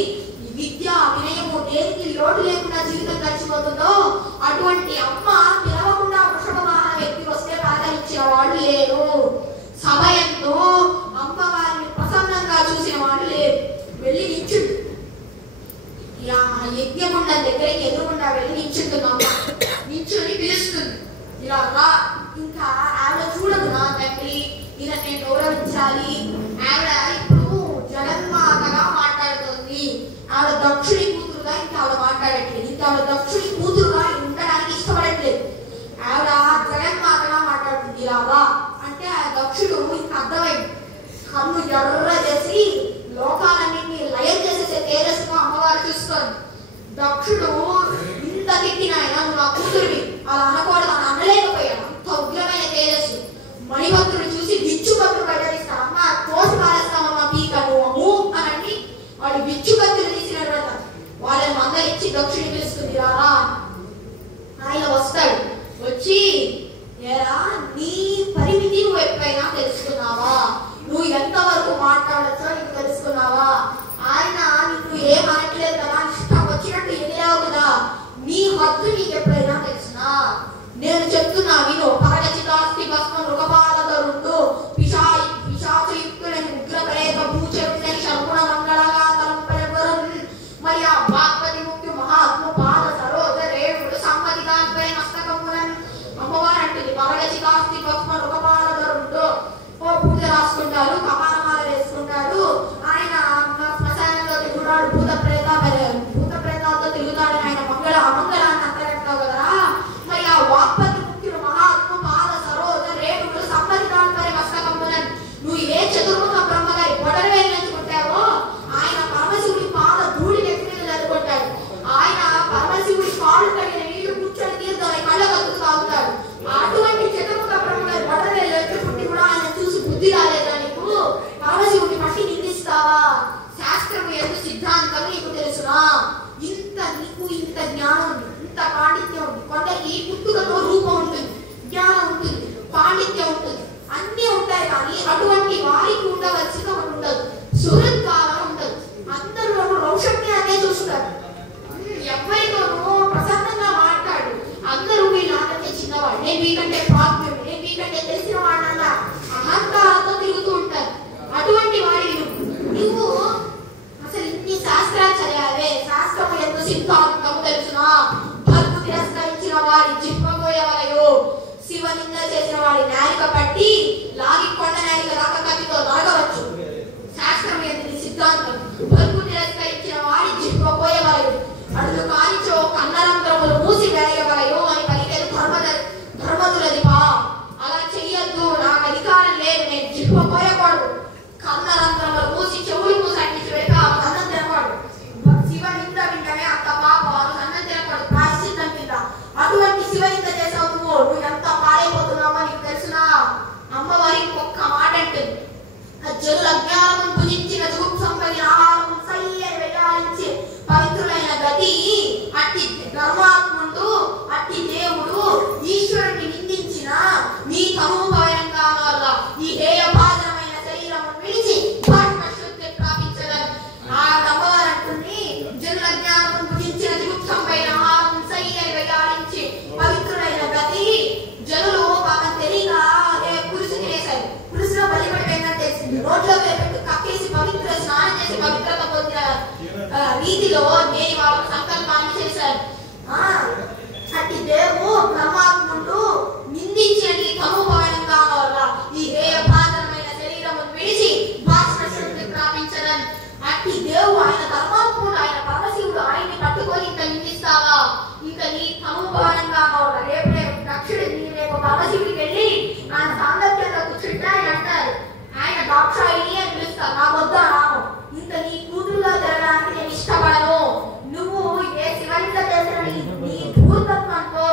విద్య వినయము దేనికి లోటు లేకుండా జీవితం గడిచిపోతుందో అటువంటి అమ్మ పిలవకుండా వృషభ వాహనం ఎక్కి వస్తే పలకరించిన వాళ్ళు లేరు. సభ ఎంతో అమ్మవారిని ప్రసన్నంగా చూసిన వాళ్ళు లేరు. వెళ్ళి నిల్చుండు. యజ్ఞగుండం దగ్గరికి ఎదురుగుండా వెళ్ళి నిల్చుంటున్నాం. నిల్చుని పిలుస్తుంది. ఇలా రా. ఇంకా ఆవిడ చూడదు నా తండ్రి ఇలా నేను గౌరవించాలి. ఆవిడ ఇప్పుడు జనం దక్షుడి కూతురుగా ఇంకా ఆవిడ మాట్లాడట్లేదు, ఇంకా ఆవిడ దక్షుడి కూతురుగా ఉండడానికి ఇష్టపడట్లేదు. ఆవిడ జగన్మాతగా మాట్లాడుతుంది. ఇలాగా అంటే ఆ దక్షుడు ఇంకా అర్థమైంది. కన్ను ఎర్ర చేసి లోకాలన్నింటినీ లయం చేసేసే తేజస్సుగా అమ్మవారు చూస్తుంది. దక్షుడు ఇంత తిట్టిన ఆయన నువ్వు నా కూతురివి అలా అనకూడదు అని అనలేకపోయాడు. అంత ఉగ్రమైన తేజస్సు. మణిభద్రుడు చూసి విచ్చుకత్తులు బయటదిస్తాడు. అమ్మ కోసి పారేస్తామన్న పీక నువ్వు అని వాడు విచ్చుకత్తులు తీసినట్టు వాళ్ళని మందలిచ్చి దక్షుడి పిలుస్తుంది. రారా. ఆయన వస్తాడు. వచ్చి ఏరా నీ పరిమితి నువ్వు ఎప్పుడైనా తెలుసుకున్నావా? నువ్వు ఎంతవరకు మాట్లాడచ్చో నీకు తెలుసుకున్నావా? ఆయన నీకు ఏం అనట్లేదు కదా, ఇష్టం వచ్చినట్టు ఎదిరావు కదా, నీ హద్దు నీకు ఎప్పుడైనా తెలుసునా? నేను చెప్తున్నా విను. పరగచితాస్తి భస్మ మృగపాలధరుండు పిశాచయుక్తుడని ఉగ్రప్రేత భూచరుడని శర్గుణ మంగళగా తలంపరెవరం మరి ఆ వాగ్పతి ముఖ్య మహాత్మ పాద సరోజ రేవుడు సమ్మతిదాన్పై మస్తకములను అమ్మవారు అంటుంది. పరగచితాస్తి భస్మ మృగపాలధరుండు. ఓ పూజ రాసుకుంటాడు, కపాలమాల వేసుకుంటాడు. ఆయన శ్మశానంలో తిరుగుతాడు, భూత ప్రేతాలతో తిరుగుతాడు. ఆయన అమంగళాన్ని అంతగట్టావు కదా. మరి ఆ వాగ్పతి ముఖ్యుడు మహాత్మ పాద సరోజ రేవుడు సమ్మతిదాన్పై మస్తకములను నువ్వు ఏ చతుర్ముఖ బ్రహ్మగారి బొటన వేలు నెచ్చుకుంటావో ఆయన పరమశివుడి పాద ధూళి నెత్తి మీద జరుపుకుంటాడు. ఆయన పరమశివుడి పాలు కడిగిన నీళ్లు కూర్చొని తీర్థం కళ్ళ కదుకు తాగుతాడు. అటువంటి చతుర్ముఖ బ్రహ్మగారి బొటన వేలు నెచ్చుకుంటే కూడా ఆయన చూసి బుద్ధి రాలేదా నీకు? పరమశివుడి పట్టి నిందిస్తావా? శాస్త్రం ఎందు సిద్ధాంతం నీకు తెలుసునా? నీకు ఇంత జ్ఞానం ఉంది, ఇంత పాండిత్యం ఉంది. కొందరికి పుట్టుకతో రూపం ఉంటుంది, జ్ఞానం ఉంటుంది, పాండిత్యం ఉంటుంది, అన్నీ ఉంటాయి. కానీ అటువంటి వారికి ఉండవలసిన ఒకటి ఉండదు, సుహృద్భావన ఉండదు. అందరూ రౌషణ్యాన్నే చూస్తారు. ఎవరితోనూ ప్రసన్నంగా మాట్లాడు. అందరూ వీళ్ళంటే చిన్నవాడు, నేను వీకంటే ప్రాప్యం, నేను వీకంటే తెలిసిన వాడన్నా అహంకారంతో తిరుగుతూ ఉంటారు. అటువంటి వాడివి నువ్వు అసలు ఇన్ని శాస్త్రాలు చదివావే, శాస్త్రము ఎందు సిద్ధాంతము తెలుసునా? భర్గు తిరస్కరించిన వారి జిహ్వగోయవలయో, శివనింద చేసిన వాడి నాలిక పట్టి లాగి కొండ నాలిక దాకా కత్తితో దొరకవచ్చు. శాస్త్రం ఎందు సిద్ధాంతం. భర్గు తిరస్కరించిన వాడి జిహ్వగోయవలయో, అడుగు కానిచో కన్నరంధ్రములు మూసి వేయవలయో అని పలికేది ధర్మదులదిపా. అలా చెయ్యొద్దు, నాకు అధికారం లేదు, నేను జిహ్వ కోయకూడదు. కన్నరంధ్రములు మూసి చెవులు మూసి అట్టించి పెట్టి ఆ అన్నం తినకూడదు. శివనింద వింటమే అంత పాపం, అన్నం తినకూడదు, ప్రాయశ్చిత్తం కింద. అటువంటి శివనింద చేసావు నువ్వు ఎంత పాడైపోతున్నావో నీకు తెలుసునా? అమ్మవారి ఒక్క మాట అంటుంది. జనుల అజ్ఞానము భుజించిన జుగుప్సంపైన ఆహారము సయ్య వేయాలించి పవిత్రులైన గతి అట్టి ధర్మాత్ముడు అట్టి దేవుడు ఈశ్వరుని నిందించిన నీ తమోభయంగా ఈ హేయభాజనమైన శరీరము విడిచి శుద్ధి ప్రాపించగలరు. ఆ అమ్మవారు అంటుంది, జనుల జ్ఞానము భుజించిన జుగుప్సంపైన ఆహారము సయ్య వేయాలించి పవిత్రులైన గతి. జనులు పాపం తెలియక పురుషు తినేశారు, పురుషులో బలిపడిపోయిందని తెలిసింది. రోడ్లో వేపెట్టు కక్కేసి పవిత్ర స్నానం చేసి పవిత్రత పొందిన రీతిలో నేను వాళ్ళ సంకల్పాన్ని చేశారు. అట్టి దేవు బ్రహ్మాత్ముడు నిందించిన నీ తమోభాయంగా వల్ల ఈ హేయభాజనమైన శరీరము విడిచి భాషణ శుద్ధి ప్రాపించదని. అట్టి దేవు ఆయన ధర్మాత్ముడు, ఆయన పరమశివుడు, ఆయన్ని పట్టుకొని ఇంత నిందిస్తావా? ఇంకా నీ తమోభాయంగా వల్ల రేపు దక్షుడి రేపు పరమశివుడికి వెళ్ళి ఆయన సాంగత్యంలో కూర్చుంటే ఆయన అంటారు, ఆయన దాక్షాయిని అని పిలుస్తారు. నా వద్ద రాను, ఇంత నీ కూతురుగా జరగడానికి నేను ఇష్టపడను. నువ్వు ఏ శివలింగ చేసిన నీ ధూర్తత్వంతో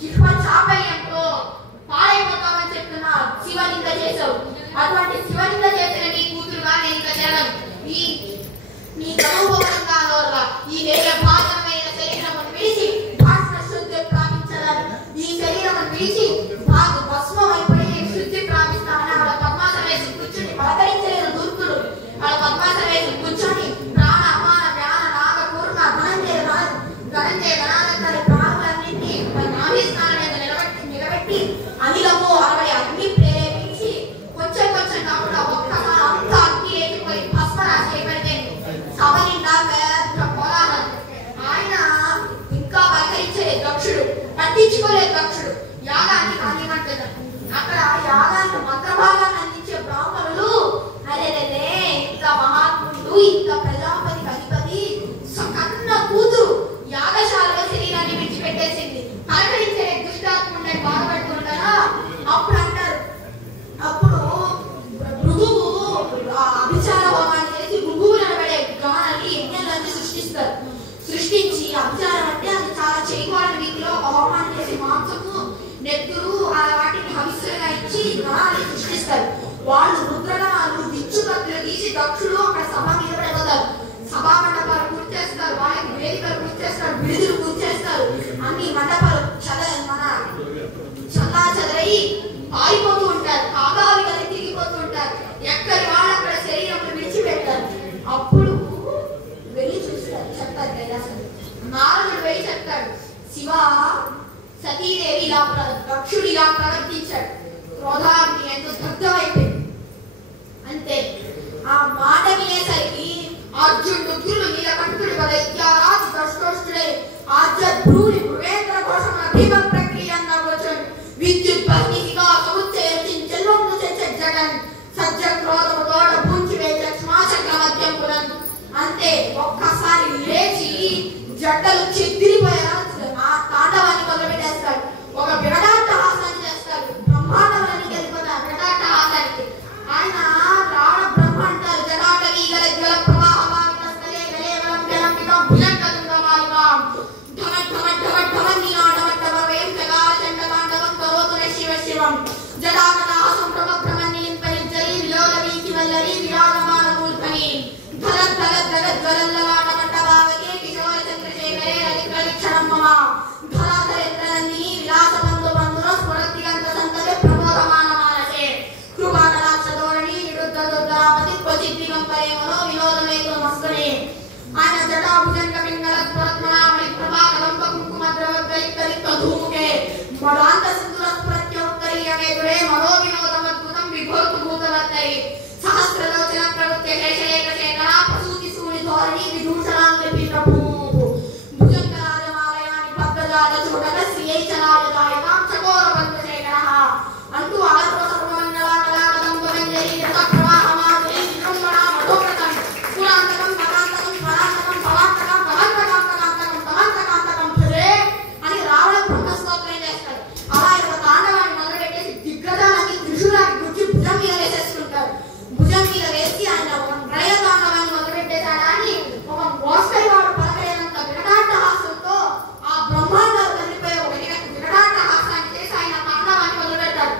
జిహ్వ చాపల్యంతో పాడైపోతావని సృష్టించి, అభిచారం అంటే అది చాలా చేయకూడని రీతిలో ఒక హోమాన్ని చేసి మాంసము, నెత్తురు వాటిని హవిస్సులుగా ఇచ్చి గణాన్ని సృష్టిస్తారు. వాళ్ళు రుద్రగణాలు దిచ్చుకత్తులు తీసి దక్షులు అక్కడ సభ మీద పడిపోతారు. సభా మండపాలు పూర్తి చేస్తారు, వాళ్ళకి వేదికలు పూర్తి చేస్తారు, విడుదలు పూర్తి చేస్తారు. అన్ని మండపాలు చల్లా చెదరై పారిపోతూ ఉంటారు, ఆగావికలు తిరిగిపోతూ ఉంటారు. ఎక్కడి వాళ్ళు అక్కడ శరీరం విడిచిపెడతారు. అప్పుడు వెళ్ళి చూస్తారు, చెప్తారు కైలాసం. నారదుడు వెళ్ళి చెప్తాడు, శివ సతీదేవి ఇలా దక్షుడు ఇలా ప్రవర్తించాడు, క్రోధాగ్ని ఎంతో దగ్ధమైపోయింది. అంతే ఆ మాట వినేసరికి అర్జునుడు ఉగ్రుడు నీలకంఠుడు దైత్యారాజు దష్టోష్టుడే ఆర్జద్భ్రూని భృవేంద్ర ఘోషముల భీమ ప్రక్రియ అన్నవచన్ విద్యుత్ భగ్నిగా సముచ్చయం చెల్వంను చేసే జగన్ సజ్జ క్రోధము తోడ పూంచి వేచ శ్మాశక మధ్యం పురన్. అంతే ఒక్కసారి లేచి జట్టలు చెదిరిపోయేలా ఆ తాండవాన్ని మొదలుపెట్టేస్తాడు. ఒక వికటాట హాసాన్ని చేస్తాడు. బ్రహ్మాండవాన్ని వెళ్ళిపోతాడు వికటాట హాసానికి. ఆయన రావణ బ్రహ్మ అంటారు. జటాటవీ గల జల ప్రవాహమావిత స్థలే గలేవలం జలంబికం భుజంగదుంగమాలికాం ఢమ ఢమ ఢమ ఢమ నీనాటమట్టవ వేం జగాల చండతాండవం కరోతున శివ శివం జటాకట హాసం ప్రభ్రమణీంపని జరీ విలోల వీచి వల్లరి విరాజమాన మూర్ధని ధర ధర ధర జ్వలల్లలాటమట్టవావకే కిశోర చంద్రశేఖరే రవిక్షణం మమ ధరాధరేంద్రనందిని విలాసబంధు బంధుర స్ఫురతిగంత సంతతి ప్రబోధమాన మానసే కృపాకటాక్షధోరణి విరుద్ధ దుర్ధరాపతి క్వచిద్దిగంపరే మనో వినోదమేతో మస్తనే. ఆయన జటాభుజంగ పింగళ స్ఫురత్మనామణి ప్రభాకలంబ కుంకుమద్రవద్వైత్తరిక్త ధూముకే మడాంత సింధుర స్ఫురత్యోత్తరీయమేతురే మనో వినోదమద్భుతం విభోర్తు భూతవర్తరి సహస్రలోచన ప్రవృత్య శేషలేఖ శేఖర ప్రసూతి సూని ధోరణి విదూషణాంగ్రి పీఠభూ భుజంగరాజమాలయాని భద్రజాత చూడక శ్రీయైచనాయదాయకాం చకోర బంధుశేఖరః అంటూ అలర్వ సర్వమంగళాకళాకదంబమంజరీ రథ ప్రవాహమాధురీ విజృంభణ మధోకృతం పురాంతకం మతాంతకం పరాంతకం భవాంతకం భవంతకాంతకాంతకం భవంతకాంతకం భజే అని రావణ బ్రహ్మస్తోత్రం చేస్తాడు. అలా ఒక తాండవాన్ని మొదలుపెట్టేసి దిగ్గజాలకి త్రిశూలాన్ని గుర్చి భుజం మీద వేసేసుకుంటారు. భుజం మీద వేసి ఆయన ఒక ప్రళయ తాండవాన్ని మొదలుపెట్టేశాడా అని ఒక మోస్తరి వాడు పలకలేనంత వికటాట హాసంతో ఆ బ్రహ్మాండాలు తల్లిపోయే ఒక వికటాట హాసాన్ని చేసి ఆయన తాండవాన్ని మొదలుపెడతాడు.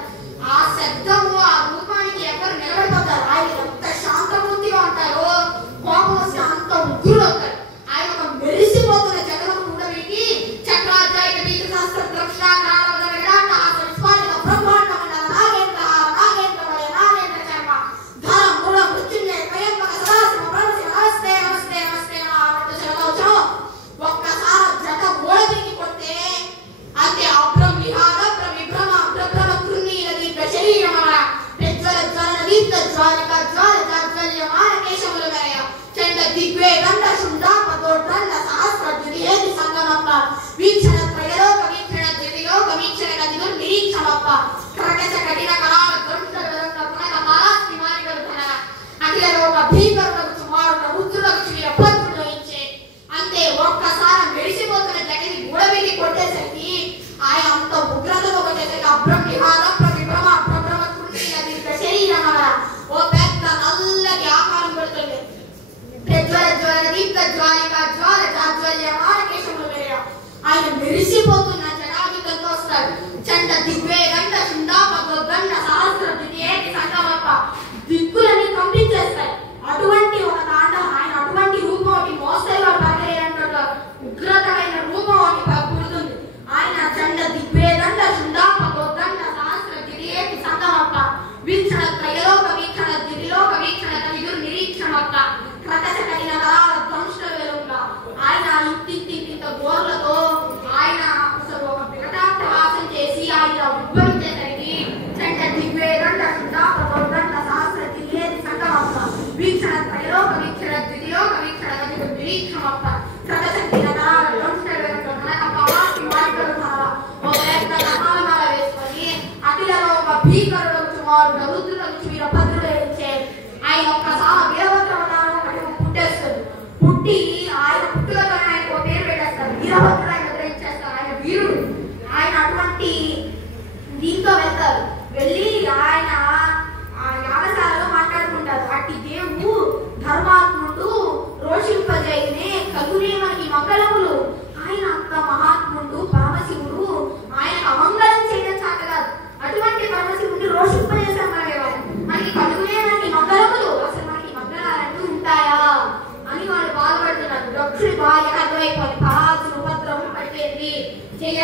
ఆ శబ్దము ఆ రూపానికి ఎవరు నిలబడిపోతారు. ఆయన ఎంత శాంతమూర్తిగా ఉంటారో కోపం వస్తే అంత ఉగ్రుడు అవుతాడు. ఆయన ఒక మెరిసిపోతున్న జగన్ కూడా వీటి చక్రాధ్యాయ బీజ శాస్త్ర ద్రక్షాగ్రాల వికటాట హాస విస్ఫారిత బ్రహ్మాండమైన నాగేంద్ర నాగేంద్ర వలయ నాగేంద్ర చర్మ ధర మూల మృత్యుంజయ కయంబక సదాశివ బ్రహ్మశివ నమస్తే నమస్తే నమస్తే నమః ఒక్కసారి జట ఓడబిగి కొడితే అంతే అభ్రం విహార ప్రవిభ్రమ అభ్రభ్రమ కృణీల దీర్ఘ శరీరమన ప్రజ్వల జ్వలన దీప్త జ్వాలిక జ్వాల జాజ్వల్యమాన కేశముల మేయ చండ దిగ్వే గండ శుండాప దోడ్రండ సహస్ర దియేది సంగమప్ప వీక్షణ త్రయలోక వీక్షణ దివిలోక వీక్షణ గదిలో నిరీక్షమప్ప ప్రకట కఠిన కళాల గంట గరంగ పునక మాలాస్తి మారిగలుధన అఖిల లోక భీకరులకు సుమారుల రుద్రులకు శ్రీయ భద్రుడు ఇచ్చే. అంతే ఒక్కసారి మెరిసిపోతున్న జగని గూడబిగి కొట్టేసరికి ఆయన అంత ఉగ్రతతో వచ్చేసరికి అభ్రం విహార ప్రవిభ్రమ అభ్రభ్రమ కృణీల దీర్ఘ శరీరమన ఓ పెద్ద నల్లటి ఆకారం పెడుతుంది. ప్రజ్వల జ్వలన దీప్త జ్వాలిక జ్వాల జాజ్వల్యమాన కేశముల మేయ ఆయన మెరిసిపోతున్న జటాజుతంతో వస్తాడు. చండ దిగ్వే గండ శుండాప గండ సహస్ర దియేటి సంగమప్ప దిక్కులన్నీ కంపించేస్తాయి. అటువంటి ఒక తాండవం ఆయన అటువంటి రూపం ఒకటి మోస్తరుగా పరగలేనంత ఉగ్రతమైన రూపం ఒకటి పుడుతుంది. ఆయన చండ దిగ్వే గండ శుండాప గండ సహస్ర దియేటి సంగమప్ప వీక్షణ త్రయలోక వీక్షణ దివిలోక వీక్షణ తదిగురు నిరీక్షమప్ప ప్రకట కఠిన కళాల ధ్వంస వెలుగుగా ఆయన ఇంతింత గోర్లతో ఆయన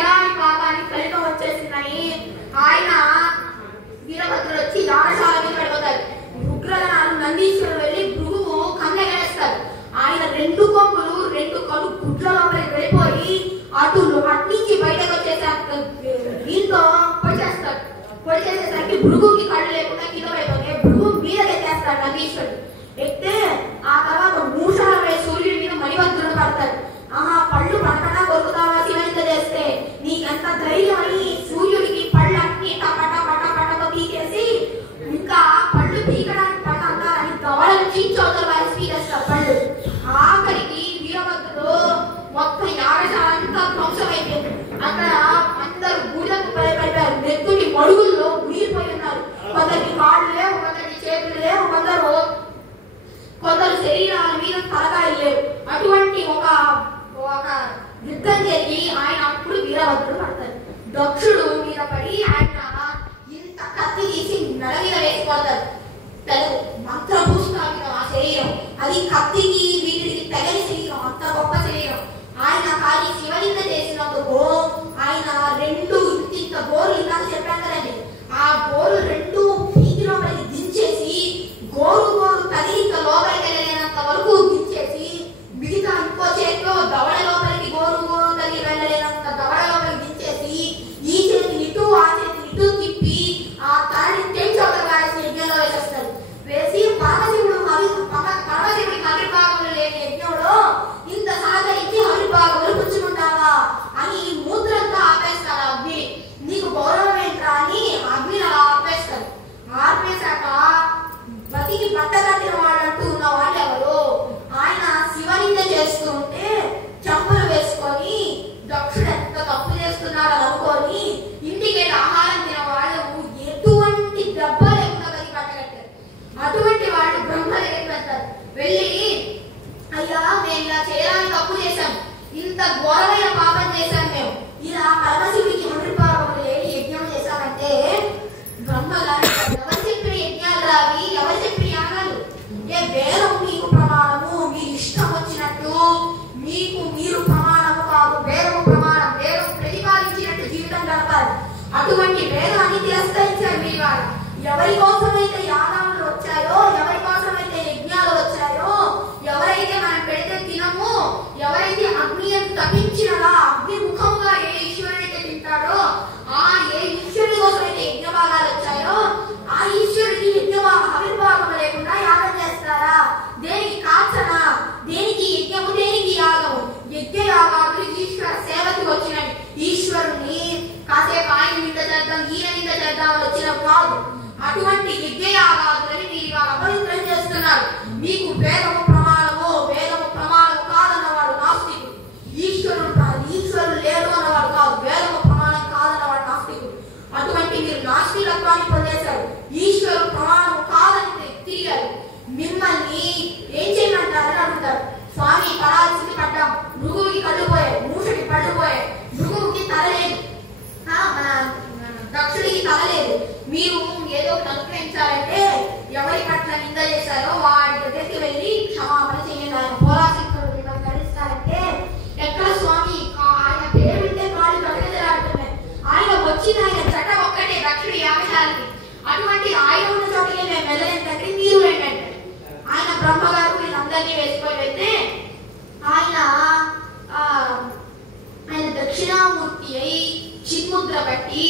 చేయరాని పాపానికి ఫలితం వచ్చేసిందని ఆయన వీరభద్రుడు వచ్చి యాగశాల మీద పడిపోతారు. రుద్రనాథ్ నందీశ్వరుడు వెళ్ళి భృగువు కన్నెగరేస్తారు. ఆయన 2 కొమ్ములు 2 కళ్ళు గుడ్ల లోపలికి వెళ్ళిపోయి అట్నుంచి బయటకు వచ్చేసారు. దీంతో పొడి చేసేసరికి భృగుకి కళ్ళు లేకుండా కింద పడిపోతే భృగు మీద ఎత్తేస్తాడు నందీశ్వరుడు. ఎత్తే ఆ తర్వాత మూషాలపై సూర్యుడి మీద మణివంతుడు పడతాడు. పళ్ళు పడకటా కొరుకుతావా శివలింగ చేస్తే, నీకెంత ధైర్యం అని సూర్యుడికి పళ్ళన్నీ టపట పట పటక పీకేసి ఇంకా పళ్ళు పీకడానికి పళ్ళ అంటారని దవడలు చీచోతలు వారి పీకేస్తారు పళ్ళు. ఆఖరికి వీరభద్రుడు మొత్తం యాగశాల అంతా ధ్వంసమైపోయింది. అక్కడ అందరూ బూడిదకు పడిపోయారు. నెత్తుడి మడుగుల్లో మునిగిపోయి ఉన్నారు. కొందరికి కాళ్ళు లేవు, కొందరికి చేతులు లేవు, కొందరు శరీరాల మీద తలకాయలు లేవు. అటువంటి ఒక యుద్ధం జరిగి ఆయన అప్పుడు వీరభద్రుడు పడతారు. దక్షుడు మీద పడి ఆయన ఇంత కత్తి తీసి నడ మీద వేసిపోతారు. మంత్రభూషిత ఆ శరీరం, అది కత్తికి వీటికి తెగని శరీరం, అంత గొప్ప శరీరం. ఆయన కానీ శివలింగ చేసినందుకు ఆయన 2 ఇంత గోరు ఇందాక చెప్పాను కదండి, ఆ గోరు 2 పీకిలో పడి దించేసి గోరు తగిలి లోపలికి వెళ్ళలేనంత వరకు దించేసి మిగతా ఇంకో చేతిలో దవడ లోపలికి గోరు తగిలి వెళ్ళలేనంత దవడ లోపలికి దించేసి ఈ చేతి ఇటు ఆ చేతి ఇటు తిప్పి ఆ తలని తెంచోతగా యజ్ఞంలో వేసేస్తారు. వేసి పరమశివుడికి హరిభాగములు లేని యజ్ఞంలో ఇంత సహకరించి హరిభాగములు పుచ్చుకుంటావా అని మూత్రంతో ఆపేస్తారు. అగ్ని నీకు గౌరవం ఏంట్రా అని అగ్నిని అలా ఆపేస్తారు. ఆపేశాక బతికి బట్టగట్టిన వాళ్ళంటూ ఉన్న వాళ్ళు ఎవరు? ఆయన శివలింగ చేస్తూ ఉంటే చంపలు వేసుకొని దక్షుడు ఎంత తప్పు చేస్తున్నాడని అనుకొని ఇంటికి ఆహారం తిన వాళ్ళు ఎటువంటి దెబ్బ లేకుండా బతికి పట్టగట్టారు. అటువంటి వాళ్ళు బ్రహ్మ దగ్గరికి వెళ్తారు. వెళ్ళి అయ్యా మేము ఇలా చేయడానికి తప్పు చేశాం, ఇంత ఘోరమైన పాపం చేశాం, మేము ఇలా పరమశివుడికి హరిభాగములు లేని యజ్ఞం చేశామంటే బ్రహ్మ గారు ఎవరు చెప్పిన యజ్ఞాలు రావి, ఎవరు చెప్పిన యాగాలు? వేదం మీకు ప్రమాణము, మీ ఇష్టం వచ్చినట్టు మీరు ప్రమాణము కాదు, వేదము ప్రమాణం. వేదం ప్రతిపాదించినట్టు జీవితం గడపాలి. అటువంటి వేదాన్ని తిరస్కరించారు మీ వారు. ఎవరి కోసమైతే యాగాలు వచ్చాయో, ఎవరి కోసమైతే యజ్ఞాలు వచ్చాయో, ఎవరైతే మనం పెడితే తినము, ఎవరైతే అగ్ని తప్పించినలా అగ్ని ముఖంగా ఏ ఈశ్వరుడైతే తింటాడో, ఆ ఏ ఈశ్వరుడి కోసమైతే యజ్ఞ భాగాలు వచ్చాయో ఆ ఈశ్వరుడికి ఆవిర్భాగం లేకుండా యాగం చేస్తారా? దేనికి కాచనా? దేనికి యజ్ఞము, దేనికి యాగము? యజ్ఞ యాగాలు ఈశ్వర సేవకి వచ్చినవి. ఈశ్వరుని కాసేపు ఆయన నింద చేద్దాం, ఈయన నింద చేద్దాం వచ్చినవి కాదు. అటువంటి యజ్ఞ యాగాలని మీరు అపవిత్రం చేస్తున్నారు. మీకు వేదము ప్రమాణము కాదన్నవాడు నాస్తికుడు. ఈశ్వరుడు లేడు అన్నవాడు కాదు, వేదము ప్రమాణం కాదన్నవాడు నాస్తికుడు. అటువంటి మీరు నాస్తికత్వాన్ని పొందేశారు. ఈశ్వరుడు ప్రమాణము కాదని తిరిగారు. మిమ్మల్ని ఏం చేయమంటారని అడుగుతారు. స్వామి పడాల్సింది పడ్డాం, భృగువుకి కళ్ళు పోయాయి, మూషుడికి పళ్ళు పోయాయి, భృగువుకి తల లేదు, దక్షుడికి తల లేదు. మీరు ఏదో అనుగ్రహించాలంటే ఎవరి పట్ల నింద చేశారో వాడి దగ్గరికి వెళ్ళి క్షమాపణ చేయండి. ఆయన పోరాశంకరుడు మిమ్మల్ని ధరిస్తారంటే ఎక్కడ స్వామి? ఆయన పేరు వింటే కాళ్ళు గడగడలాడుతున్నాయి. ఆయన వచ్చిన ఆయన చట ఒక్కటే దక్షుడి యాగశాలకి. అటువంటి ఆయన ఉన్న చోటకి మేము వెళ్ళలేదంటే మీరు ఏంటంటే ఆయన బ్రహ్మగారు వీళ్ళందరినీ వేసుకొని వెళ్తే ఆయన దక్షిణామూర్తి అయి చిన్ముద్ర బట్టి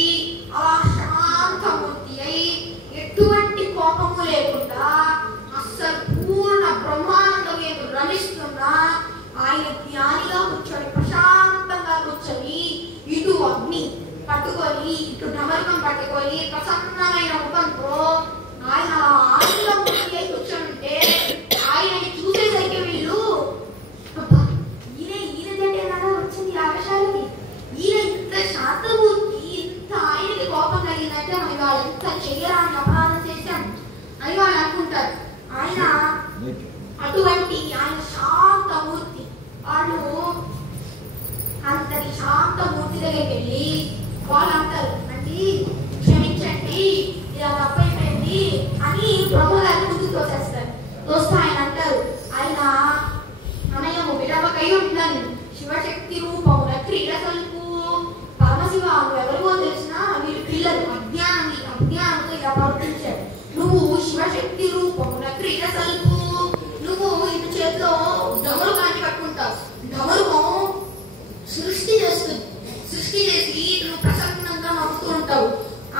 అలా శాంతమూర్తి అయి ఎటువంటి కోపము లేకుండా అస్సలు పూర్ణ బ్రహ్మానందం రమిస్తున్నా ఆయన జ్ఞానిగా కూర్చొని ప్రశాంతంగా కూర్చొని ఇటు అగ్ని పట్టుకొని ఇటు డమరుకం పట్టుకొని ప్రసన్నమైన ముఖంతో ఆయన ఆనందమూర్తి అయి కూర్చొని ఆయనని చూసేసరికి వీళ్ళు ఈయనకంటే కదా వచ్చింది యాగశాలకి, ఈయన ఇంత శాంతమూర్తి, ఇంత ఆయనకి కోపం కలిగిందంటే మరి వాళ్ళు ఎంత చెయ్యరాని అపరాధం చేశాం అని వాళ్ళు అనుకుంటారు. ఆయన అటువంటి ఆయన శాంతమూర్తి. వాళ్ళు అంతటి శాంతమూర్తి దగ్గరికి వెళ్ళి వాళ్ళు అంటారు, అంటే క్షమించండి ఇలా తప్పైపోయింది అని బ్రహ్మగారిని ముందుకు తోసేస్తారు. తోస్తే ఆయన అంటారు, ఆయన అనయము విడవకై ఉండను శివశక్తి రూపమున క్రీడ సల్పు క్రీడసల్పు నువ్వు ఇటు చేతిలో డమరు కాని పట్టుకుంటావు. డమరుకం సృష్టి చేస్తుంది. సృష్టి చేసి నువ్వు ప్రసన్నంగా నవ్వుతూ ఉంటావు.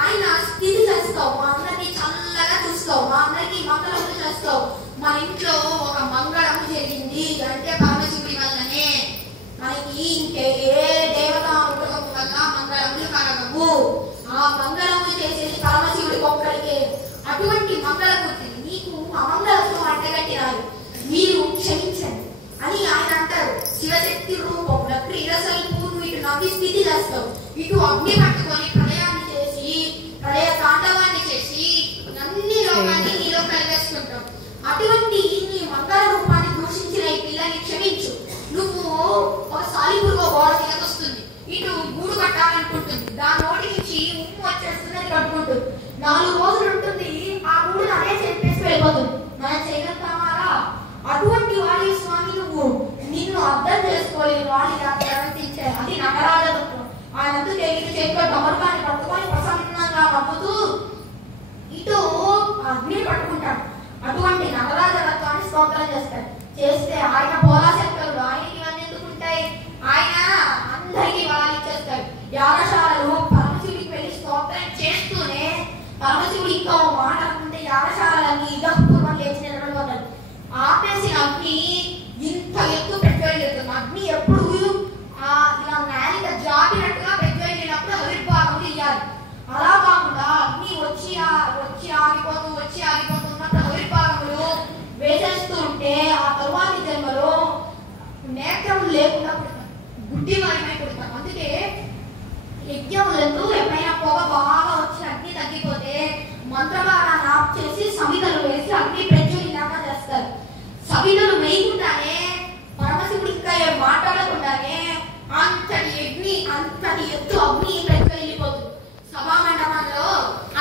ఆయన స్థితి చేస్తావు. మా అందరినీ చల్లగా చూస్తావు. మా అందరికీ మంగళము చేస్తావు. మన ఇంట్లో ఒక మంగళము జరిగింది అంటే పరమశివుడి వల్లనే. మనకి ఇంకే ఏ దేవతా అనుగ్రహం వల్ల మంగళములు కలగవు. ఆ మంగళము చేసేది పరమశివుడి ఒక్కడికే. అటువంటి మంగళమూర్తిని నీకు అమంగళంతో అంటగట్టినారు, మీరు క్షమించండి అని ఆయన అంటారు. శివశక్తి రూపంలో క్రీడసల్పు ఇటు నవ్వి స్థితి చేస్తావు, ఇటు అగ్ని పట్టుకొని ప్రళయాన్ని చేసి ప్రళయ తాండవాన్ని చేసి అన్ని లోకాన్ని నీలో కలిగేసుకుంటావు. అటువంటి నీ మంగళ రూపాన్ని దూషించిన ఈ పిల్లని క్షమించు. నువ్వు ఒక సాలిపురుగో గోడ తిరగొస్తుంది, ఇటు గూడు కట్టాలనుకుంటుంది, దాని నోటి నుంచి ఉప్పు వచ్చేస్తుంది, అది కట్టుకుంటుంది. 4 రోజులు ఉంటుంది, ఆ గూడును అదే చెప్పేసి వెళ్ళిపోతుంది. మనం చేయగలుగుతామారా? అటువంటి వాడి స్వామి నువ్వు నిన్ను అర్థం చేసుకోలేని వాడిగా ప్రవర్తించారు. అది నగరాజత్వం. ఆయనంతా తెలియదు చేతిలో డమరుకాన్ని పట్టుకొని ప్రసన్నంగా నవ్వుతూ ఇటు అగ్నిని పట్టుకుంటాడు. అటువంటి నగరాజత్వాన్ని స్తోత్రం చేస్తాడు. చేస్తే ఆయన పోలాశక్తుడు. ఆయనకి ఇవన్నీ ఎందుకుంటాయి? ఆయన అందరికీ బలాలు ఇచ్చేస్తాడు. యాగశాలలు పరమశివుడికి వెళ్ళి స్తోత్రం చేస్తూనే పరమశివుడు ఇంకా మాట అనుకుంటే యాగశాలన్నీ ఇదపూర్వం లేచి నిలబడిపోతాడు. ఆపేసిన అగ్ని ఇంత ఎత్తు ప్రజ్వలిస్తుంది. అగ్ని ఎప్పుడు ఇలా నేలిక జాపినట్టుగా ప్రజ్వలినప్పుడు ఆవిర్భావం ఇయ్యాలి. అలా కాకుండా అగ్ని వచ్చి ఆగిపోతున్నప్పుడు ఆవిర్భావములు వేసేస్తూ ఉంటే ఆ తరువాతి జన్మలో నేత్రములు లేకుండా పుడతాం, గుడ్డి మరమై పుడతాం. అందుకే యజ్ఞములందు ఎప్పుడైనా పొగ బాగా వచ్చి అగ్ని తగ్గిపోతే మంత్రగారాన్ని ఆఫ్ చేసి సమిధలు వేసి అగ్ని ప్రజ్వలిలాగా చేస్తారు. సమిధలు వేయకుండానే పరమశివుడు ఇంకా మాట్లాడకుండానే అంతటి ఎత్తు అగ్ని ప్రజ్వలిపోతుంది. సభా మండపంలో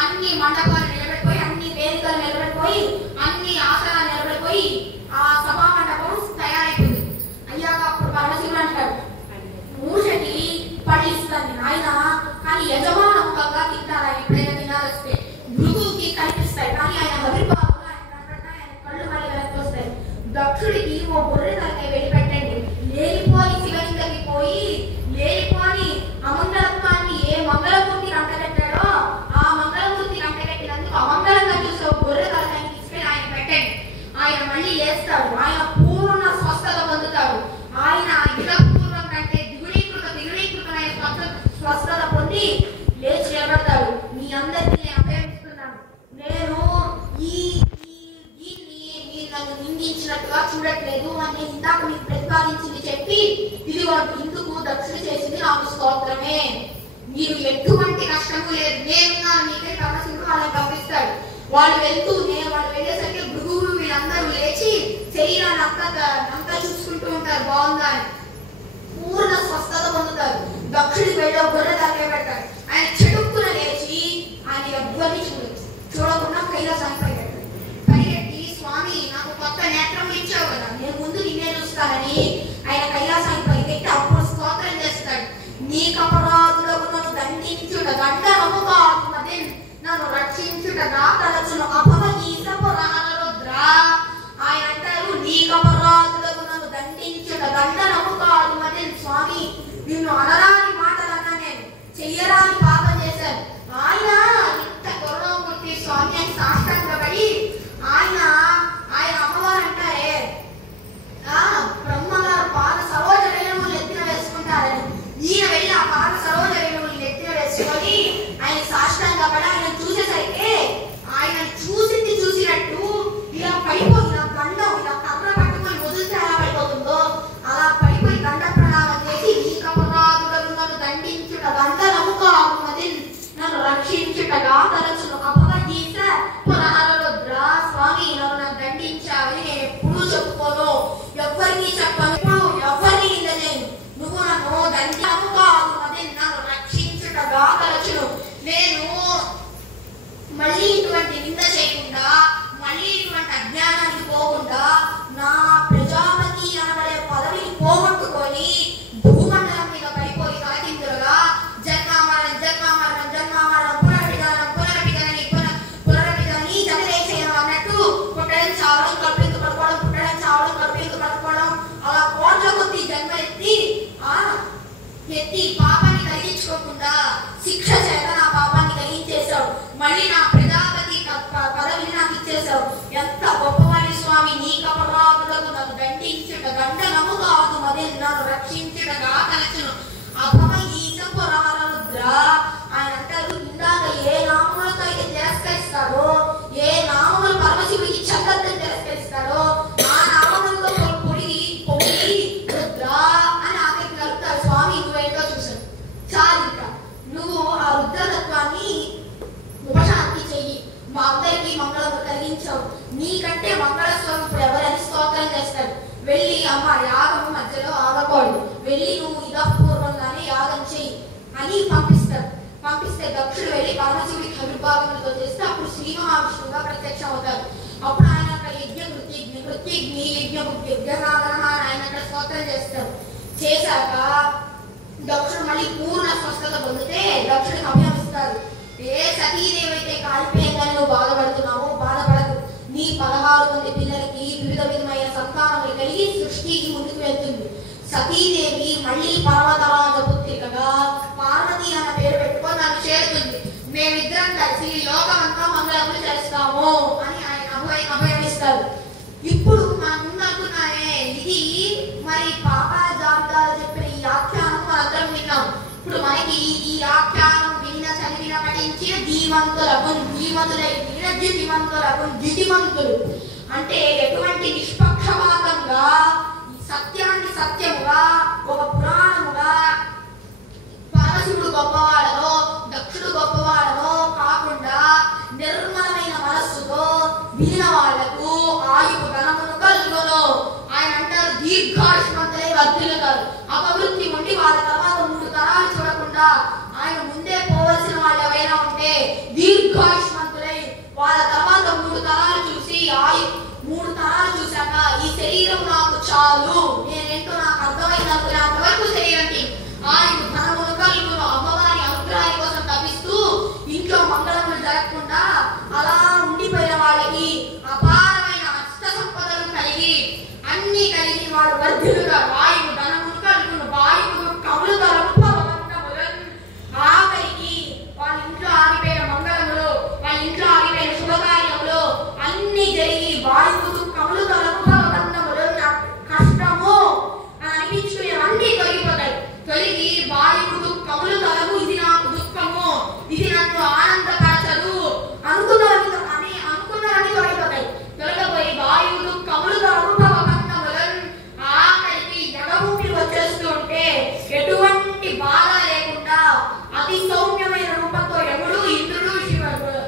అన్ని మండపాలు నిలబెట్టిపోయి, అన్ని వేదికలు నిలబెట్టిపోయి, అన్ని ఆసనాలు నిలబెట్టిపోయి ఆ సభా మండపం తయారైపోతుంది. అయ్యాక అప్పుడు పరమశివుడు అంటాడు, మూషకి పడిస్తుంది ఆయన, కానీ యజమానంగా తింటారు. ఆయన ఎప్పుడైనా తినాలొస్తే భృగువుకి కనిపిస్తాయి, కానీ ఆయన ఆవిర్భావంలో ఆయన కనపడినా ఆయన కళ్ళు మళ్ళీ వెనక్కి వస్తాయి. దక్షుడికి ఓ గొర్రె తలకాయ వెళ్ళి పెట్టండి. లేనిపోని శివలింగకి పోయి లేనిపోని అమంగళత్వాన్ని ఏ మంగళమూర్తి అంటగట్టాడో ఆ మంగళమూర్తి అంటగట్టినందుకు అమంగళంగా చూసే ఒక గొర్రె తలకాయని తీసుకుని ఆయన పెట్టండి. ఆయన మళ్ళీ లేస్తాడు. ఆయన పూర్ణ స్వస్థత పొందుతాడు. ఆయన యుగపూర్వం కంటే దిగుడీకృతమైన స్వస్థత పొంది లేచి నిలబడతాడు. మీ అందరికీ నేను అభయమిస్తున్నాను. నేను దీన్ని నన్ను నిందించినట్టుగా చూడట్లేదు అని ఇందాక మీకు ప్రతిపాదించింది చెప్పి ఇది వాడు ఇందుకు దక్షిణ చేసింది నాకు స్తోత్రమే. మీరు ఎటువంటి కష్టము లేదు, నేనున్నాను మీకే పరమశివుడు వాళ్ళని పంపిస్తాడు. వాళ్ళు వెళ్ళేసరికి భృగువు వీళ్ళందరూ లేచి శరీరాన్ని అంతా చూసుకుంటూ ఉంటారు బాగుందా అని. పూర్ణ స్వస్థత పొందుతారు. దక్షుడికి వెళ్ళి గొర్రె తలకాయ పెడతాడు. ఆయన చెడుక్కున లేచి ఆయన ఎవ్వరిని చూడకుండా కైలాసానికి పరిగెట్టి స్వామి నాకు కొత్త నేత్రం ఇచ్చావు కదా, నేను ముందు నిన్నే చూస్తానని ఆయన కైలాసానికి పరిగెట్టి అప్పుడు స్తోత్రం చేస్తాడు. నీకపరాధులకు నన్ను దండించుట దండనము కాదు, నన్ను రక్షించుటగా తలచును అపవీసపురారుద్ర. ఆయన అంటారు, నీకపరాధులకు నన్ను దండించుట దండనము కాదు మదే స్వామి, నిన్ను అనరాని మాటలన్నా నేను చెయ్యరాని పాపం చేశాను. ఆయన ఇంత కరుణామూర్తి స్వామి అని సాష్టాంగపడి ఆయన అమ్మవారు అంటారే బ్రహ్మగారు పాద సరోజ రేణువులు ఎత్తిన వేసుకుంటారని, ఈయన వెళ్ళి ఆ పాద సరోజ రేణువులు ఎత్తిన వేసుకొని ఆయన సాష్టాంగపడి ఆయన చూసేసరికి ఆయన చూసినట్టు ఇలా పడిపోయి ఇలా దండం ఇలా కర్ర పట్టుకొని వదిలితే ఎలా పడిపోతుందో అలా పడిపోయి దండ ప్రణామం చేసి నీకపరాధులను నన్ను దండించుట దండనము కాదు మది నన్ను రక్షించుటగా తలచును అపవీస పురారుద్ర. స్వామి నన్ను దండించావని నేను ఎప్పుడూ చెప్పుకోను, ఎవ్వరికీ చెప్పను, ఎవ్వరిని నింద చేయను. నువ్వు నన్ను దండనము కాదు మది నన్ను రక్షించుటగా తలచును. నేను మళ్ళీ ఇటువంటి నింద చేయకుండా, మళ్ళీ ఇటువంటి అజ్ఞానానికి పోకుండా, నా ప్రజాపతి అనబడే పదవిని పోగొట్టుకొని భూమండలం మీద పడిపోయి తలకిందులుగా జన్మామరణం పునరపిదని జగదేశయం అన్నట్టు పుట్టడం చాలా ఎత్తి పాపాన్ని కలిగించుకోకుండా శిక్ష చేత నా పాపాన్ని కలిగించేశావు. మళ్ళీ నా ప్రజాపతి పదవిని నాకు ఇచ్చేశావు. ఎంత గొప్పవాడి స్వామి, నీ కపరాధులకు నన్ను దండించుట గండనము కాదు మదే నన్ను రక్షించుటగా తలచును అభమ ఈశపురారుద్ర. ఆయన అంటారు, ఇందాక ఏ నామములతో అయితే తిరస్కరిస్తాడో, ఏ నామములు పరమశివుడికి చక్కగా తిరస్కరిస్తాడో ఆ నామములతో పొడి రుద్ర అని ఆఖరికి కలుపుతారు. స్వామి నువ్వేంటో చూసాను చాలు, ఇంకా నువ్వు ఆ రుద్రతత్వాన్ని ఉపశాంతి చెయ్యి, మా అందరికీ మంగళం కలిగించావు. నీకంటే మంగళస్వరూపుడు ఎవరని స్తోత్రం చేస్తాడు. వెళ్ళి అమ్మ యాగం మధ్యలో ఆగకూడదు, వెళ్ళి నువ్వు ఇదపూర్వంగానే యాగం చెయ్యి అని పంపిస్తే దక్షుడు వెళ్ళి పరమశివుడికి అభిర్భాగములతో చేస్తే అప్పుడు శ్రీ మహావిష్ణువుగా ప్రత్యక్షం అవుతారు. అప్పుడు ఆయన అక్కడ యజ్ఞ యజ్ఞనాథన ఆయన అక్కడ స్తోత్రం చేస్తారు. చేశాక దక్షుడు మళ్ళీ పూర్ణ స్వస్థత పొందితే దక్షుడిని అభ్యమిస్తారు. ఏ సతీదేవి అయితే కాలిపోయిందని నువ్వు బాధపడుతున్నావో బాధపడదు, నీ 16 మంది పిల్లలకి వివిధ విధమైన సంతానములు కలిగి సృష్టికి ముందుకు వెళ్తుంది. సతీదేవి మళ్ళీ పర్వతరాజ పుత్రికగా పార్వతి అన్న పేరు పెట్టుకొని నన్ను చేరుతుంది. మేమిద్దరం కలిసి లోకమంతా మంగళములు చేస్తాము అని ఆయన అభయమిస్తారు. ఇప్పుడు మన ముందనుకున్నానే ఇది మరి పాప జాబితాలో చెప్పిన ఈ ఆఖ్యానం మనందరం విన్నాం. ఇప్పుడు మనకి ఈ ఆఖ్యానం చదివిన పఠించిన ద్యుతిమంతులు అంటే ఎటువంటి నిష్పక్షపాతంగా సత్యాన్ని సత్యముగా ఒక పురాణముగా పరమశివుడు గొప్పవాడనో దక్షుడు గొప్పవాడనో కాకుండా నిర్మలమైన మనస్సుతో వినిన వాళ్లకు ఆయువు ధనమును కలుగును. ఆయన అంటారు, దీర్ఘాయుష్మంతులై వర్ధిల్లుతారు. అపవృత్తి ఉండి వాళ్ళ తర్వాత 3 తరాలు చూడకుండా ఆయన ముందే పోవలసిన వాళ్ళు ఎవరైనా ఉంటే దీర్ఘాయుష్మంతులై వాళ్ళ తర్వాత 3 తరాలు చూసి 3 తరాలు చూశాక ఈ శరీరం నాకు చాలు, నేనేంటో నాకు అర్థమైనంత అంతవరకు శరీరానికి ఆయన ధనమును కలుగును. అమ్మవారి అనుగ్రహాల కోసం తప్పిస్తూ ఇంట్లో మంగళములు జరగకుండా అలా ఉండిపోయిన వాళ్ళకి అపారమైన అష్ట సంపదలు కలిగి అన్ని కలిగి వాడు వర్ధిల్లుగా వాయువు ధనమును కలుగును. వాయువు కవులు ఆఖరికి వాళ్ళ ఇంట్లో ఆగిపోయిన మంగళములు, వాళ్ళ ఇంట్లో ఆగిపోయిన శుభకార్యములు అన్ని జరిగి వాయువు కవులు తొలగుములు కష్టము అని అనిపించుకునేవన్నీ తొలగిపోతాయి. తొలగి వాయువు కవులు తొలగు, ఇది నాకు దుఃఖము, ఇది నన్ను ఆనందపరచదు అనుకున్నవన్నీ తొలగిపోతాయి. తొలగిపోయి వాయువు కవులు తొలగు ఆఖరికి జగభూమికి వచ్చేస్తూ ఉంటే ఎటువంటి బాధ లేకుండా అతి సౌమ్యమైన రూపంతో యముడు ఇంద్రుడు శివుడు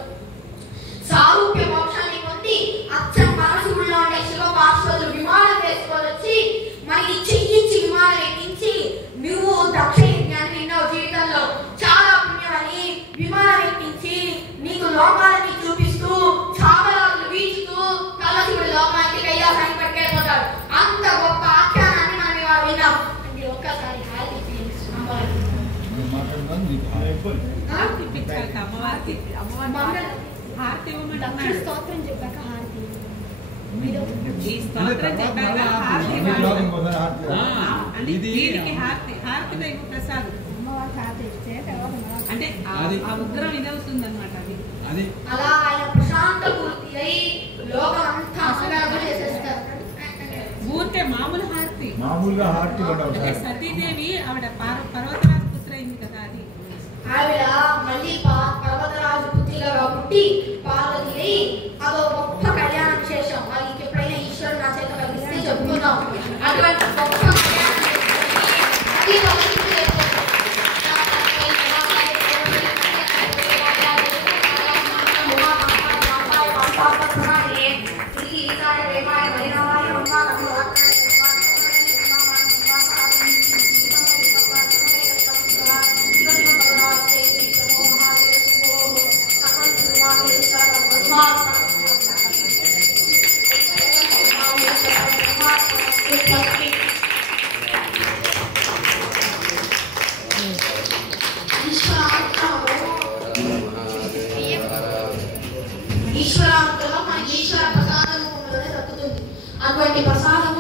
సారూప్య మోక్షాన్ని పొంది అచ్చం పరమశివుడిలో ఉండే శివ పార్శ్వదులు విమానం వేసుకొని వచ్చి మనకి చెయ్యించి విమానం ఎక్కించి, నువ్వు దక్ష యజ్ఞాన్ని విన్నావు జీవితంలో చాలా పుణ్యమని విమానం ఎక్కించి నీకు లోకాలని చూపిస్తూ చామరాజులు వీచుతూ పరమశివుడి లోకానికి కైలాసానికి పట్టుకెళ్ళిపోతాడు. అంత గొప్ప ఆఖ్యానాన్ని మనం ఇవాళ విన్నాం. అంటే ఒక్కసారి స్తోత్రం చెప్పాక హారతి ప్రసాదం అంటే ఆ ఉగ్రం ఇదవుతుంది అనమాట. అది అలా ఆయన ప్రశాంత పూర్తి అయి లోకం అంతా చేసేస్తారు. ఊరికే మామూలుగా హారతి సతీదేవి ఆవిడ పర్వతరాజు పుత్ర అయింది కదా, అది ఆవిడ మళ్ళీ పర్వతరాజు పుత్రిగా పుట్టి పార్వతి అదో గొప్ప కళ్యాణ విశేషం. వాళ్ళకి ఎప్పుడైనా ఈశ్వరుడు నా చేత కలిగిస్తే చెప్పుకుందాం. అటువంటి గొప్ప ఈశ్వరానుగ్రహం మన ఈశ్వర ప్రసాద రూపంలోనే దక్కుతుంది. అటువంటి ప్రసాదం